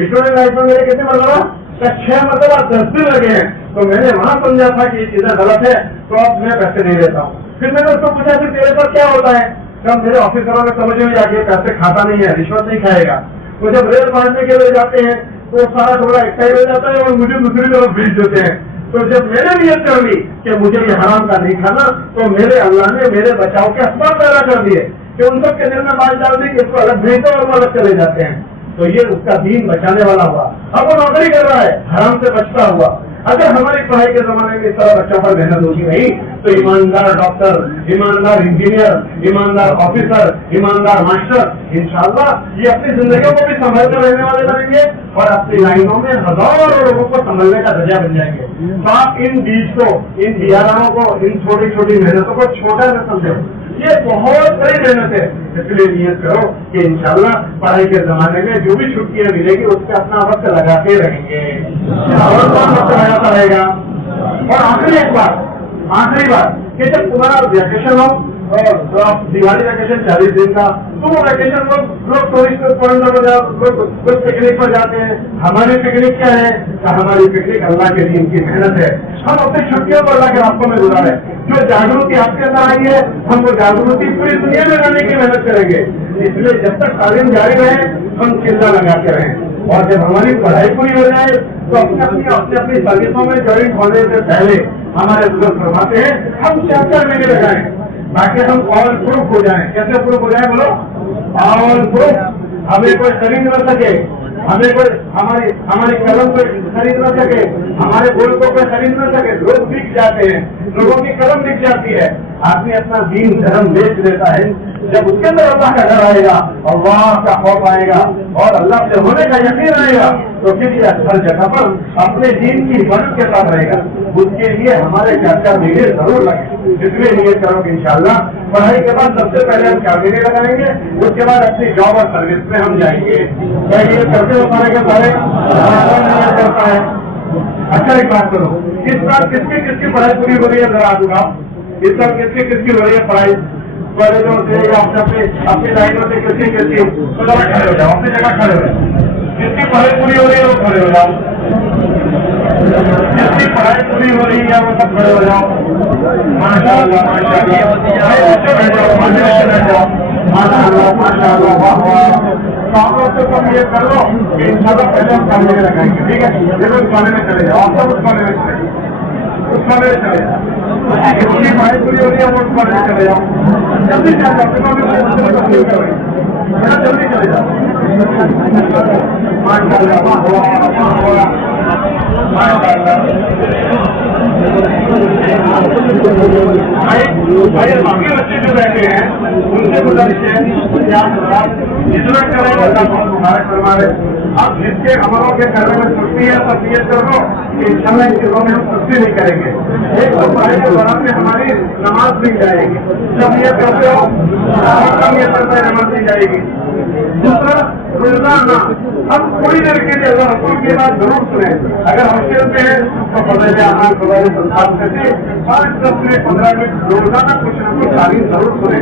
स्टूडेंट लाइफ में मेरे कितने मरतबा? 6 मरतबा 10 दिन लगे हैं। तो मैंने वहां समझा था कि ये चीजें गलत है, तो अब मैं पैसे नहीं लेता हूँ। फिर मैंने उसको पूछा कि तेरे साथ क्या होता है? जब मेरे ऑफिसरों ने समझ में आ गया पैसे खाता नहीं है, रिश्वत नहीं खाएगा। तो जब रेल बांटने के लिए जाते हैं तो सारा थोड़ा एक साइड हो जाता है और मुझे दूसरी तरफ भेज देते हैं। तो जब मैंने नियत कर ली कि मुझे ये हराम का नहीं खाना, तो मेरे अल्लाह ने मेरे बचाव के असबाब पैदा कर दिए कि उन सब के दिल में बात डाल दी कि इसको अलग भेज दो और वो अलग चले जाते हैं। तो ये उसका दीन बचाने वाला हुआ। अब वो नौकरी कर रहा है, हराम से बचता हुआ। अगर हमारी पढ़ाई के जमाने में इस तरह बच्चों पर मेहनत होती नहीं, तो ईमानदार डॉक्टर, ईमानदार इंजीनियर, ईमानदार ऑफिसर, ईमानदार मास्टर, इंशाअल्लाह ये अपनी जिंदगियों को भी संभल कर रहने वाले बनेंगे और अपनी लाइनों में हजारों लोगों को संभलने का दर्जा बन जाएंगे। तो आप इन बीज को, इन बियारानों को, इन छोटी छोटी मेहनतों को छोटा न समझो, ये बहुत बड़ी मेहनत है। इसलिए नियत करो कि इंशाअल्लाह पढ़ाई के जमाने में जो भी छुट्टियां मिलेगी उसका अपना वक्त लगाते रहेंगे और वक्त लगाता रहेगा। और आखिरी बात कि जब तुम्हारा वैकेशन हो तो आप दिवाली वैकेशन 40 दिन का, तो वो वैकेशन लोग टूरिस्ट पॉइंट पर लोग पिकनिक पर जाते हैं। हमारी पिकनिक क्या है? हमारी पिकनिक अल्लाह के दिन की मेहनत है। हम अपनी छुट्टियों को अल्लाह के रास्तों में गुजारे। जो जागृति आपके अंदर आई है, हम वो जागृति पूरी दुनिया में लाने की मेहनत करेंगे। इसलिए जब तक तालीम जारी रहे, हम चिल्ला लगाते रहें। और जब हमारी पढ़ाई पूरी हो जाए तो अपनी सर्विसों में ज्वाइन होने से पहले हमारे बुजुर्ग फरमाते हैं हम 4 महीने लगाएं ताकि हम ऑल प्रूफ हो जाएं। कैसे प्रूफ हो जाए बोलो? All proof. हमें कोई खरीद न सके, हमें कोई हमारी कलम को खरीद न सके, हमारे बोल को कोई खरीद न सके। लोग बिक जाते हैं, लोगों की कलम बिक जाती है। आदमी अपना दीन धर्म बेच देता है। जब उसके अंदर अल्लाह का डर आएगा, अल्लाह का खौफ आएगा और अल्लाह से होने का यकीन आएगा, तो फिर ये हर जगह पर अपने दीन की हिफाजत के साथ रहेगा। उसके लिए हमारे 4 महीने जरूर लगे। जितने नियत करोगे इंशाअल्लाह। पढ़ाई के बाद सबसे पहले हम 4 महीने लगाएंगे, उसके बाद अपनी जॉब और सर्विस में हम जाएंगे। क्या ये करते हो सारे के सारे? करता है। अच्छा एक बात करो, इस बार किसकी पढ़ाई पूरी हो रही है? जरा दूंगा इस बार किसकी हो रही है पढ़ाई? कॉलेजों से या अपनी लाइनों से किसकी तो जरा खड़े हो जाओ, अपनी जगह खड़े हो जाओ। जिसकी पढ़ाई पूरी हो रही है वो खड़े हो जाओ। जिसकी पढ़ाई पूरी हो रही है वो सब खड़े हो जाओ। माशाअल्लाह माशाअल्लाह, बैठ जाओ माशाअल्लाह माशाअल्लाह, वाह वाह। तो तुम ये कर लो कि इंशाअल्लाह पहले हम खाने में लगाएंगे, ठीक है? देखो उस खाने में चले जाओ, आप सब उस खाने में चले जाओ, उस खाने में चले जाओ। जिसकी पढ़ाई पूरी हो रही है वो उस खाने में चले जाओ। जल्दी चले जाओ, जल्दी चले जाओ। माशाअल्लाह भाई बाकी बच्चे जो बैठे हैं उनसे गुजारिश है जितना करें अल्लाह बहुत मुबारक फरमा रहे। अब जिसके अमलों के करने में सख्ती है सब नियत कर लो कि इंशाल्लाह इन चीजों में हम सख्ती नहीं करेंगे। एक तो पढ़ाई के दौरान में हमारी नमाज मिल जाएगी। जब नियत करते हो नियत करता है नमाज मिल जाएगी। दूसरा रोजाना हम थोड़ी देर के लिए अगर रसूल की बात जरूर सुने। अगर हॉस्टल में है तो फजल आमान फजल संसार से 5-10 मिनट 15 मिनट रोजाना कुछ न कुछ तालीम जरूर सुने।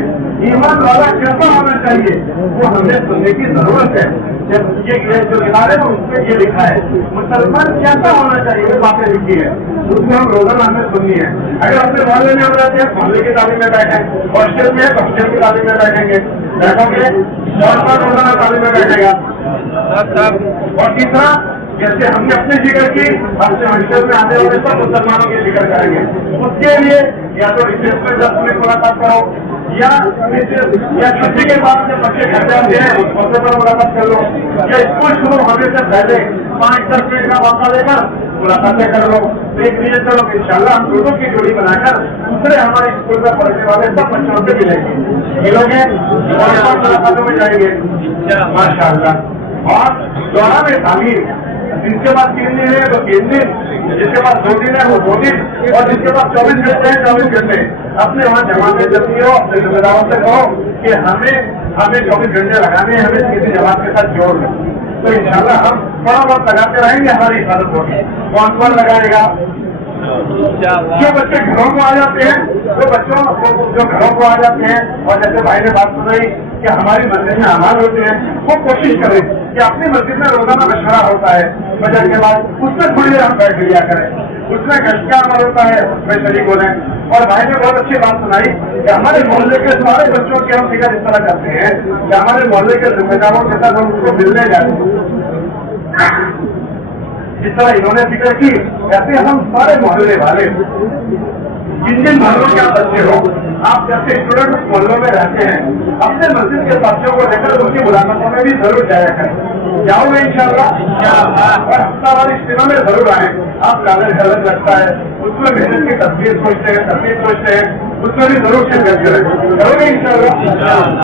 ईमान वाला कैसा होना चाहिए वो हमें सुनने की जरूरत है। जब ये जो इदारे में उसमें ये लिखा है मुसलमान कैसा होना चाहिए वो बातें लिखी है, उसमें हम रोजाना हमें सुननी है। अगर अपने मोहल्ले में हम रहते हैं मोहल्ले की तालीम में बैठे, हॉस्टल में है तो हॉस्टल की तालीम में बैठेंगे, बैठोगे और रोजाना तालीम में बैठेगा। और तीसरा जैसे हमने अपनी जिक्र की अपने हॉस्टल में आने वाले सब मुसलमानों की जिक्र करेंगे। उसके लिए या तो रिसेप्शन में 10 मिनट मुलाकात करो या छुट्टी के बाद जब बच्चे घर जाते हैं उस मौके पर मुलाकात कर लो, या स्कूल शुरू होने से पहले 5-10 मिनट का मौका लेकर मुलाकातें कर लो। एक नियत करो कि इंशाल्लाह हम दोनों की जोड़ी बनाकर दूसरे हमारे स्कूल में पढ़ने वाले सब बच्चों से मिलोगे और मुलाकातों में जाएंगे माशाअल्लाह। और दौरान तालीम जिनके पास 3 दिन है तो 3 दिन, जिसके पास 2 दिन है वो 2 दिन, और जिसके पास 24 घंटे हैं 24 घंटे अपने वहाँ जमातें चलती हो। अपने जिम्मेदारों से कहो कि हमें 24 घंटे लगाने हैं, हमें किसी जमात के साथ जोड़ लो। तो इंशाल्लाह हम थोड़ा बहुत लगाते रहेंगे, हमारी हिफाजत होगी। कौन लगाएगा? जो बच्चे घरों को आ जाते हैं वो बच्चों जो घरों को आ जाते हैं, और जैसे भाई ने बात सुनाई कि हमारी मस्जिद में अमाल होते हैं, वो कोशिश करें कि अपनी मस्जिद में रोजाना मशवरा होता है बजट के बाद, उसमें थोड़ी देर हम बैठ लिया करें। उसमें गश्त का अमल होता है, उसमें शरीक हो जाए। और भाई ने बहुत अच्छी बात सुनाई कि हमारे मोहल्ले के सारे बच्चों की हम फिक्र इस तरह करते हैं कि हमारे मोहल्ले के जिम्मेदारों के साथ हम उसको मिलने जाते हैं। जिस तरह इन्होंने फिक्र की ऐसे हम सारे मोहल्ले वाले जिन मोहल्लों के आप बच्चे हो, आप जैसे स्टूडेंट उस मोहल्लों में रहते हैं, अपने मस्जिद के साथियों को लेकर उनकी मुलाकातों में भी जरूर जाया करें। जाओगे इंशाअल्लाह और हफ्तावारी इज्तिमा में जरूर आए। आप कागज गलत लगता है उसमें मेहनत की तस्वीर सोचते हैं, उसमें भी जरूर शिरकत करें। करोगे इंशाअल्लाह।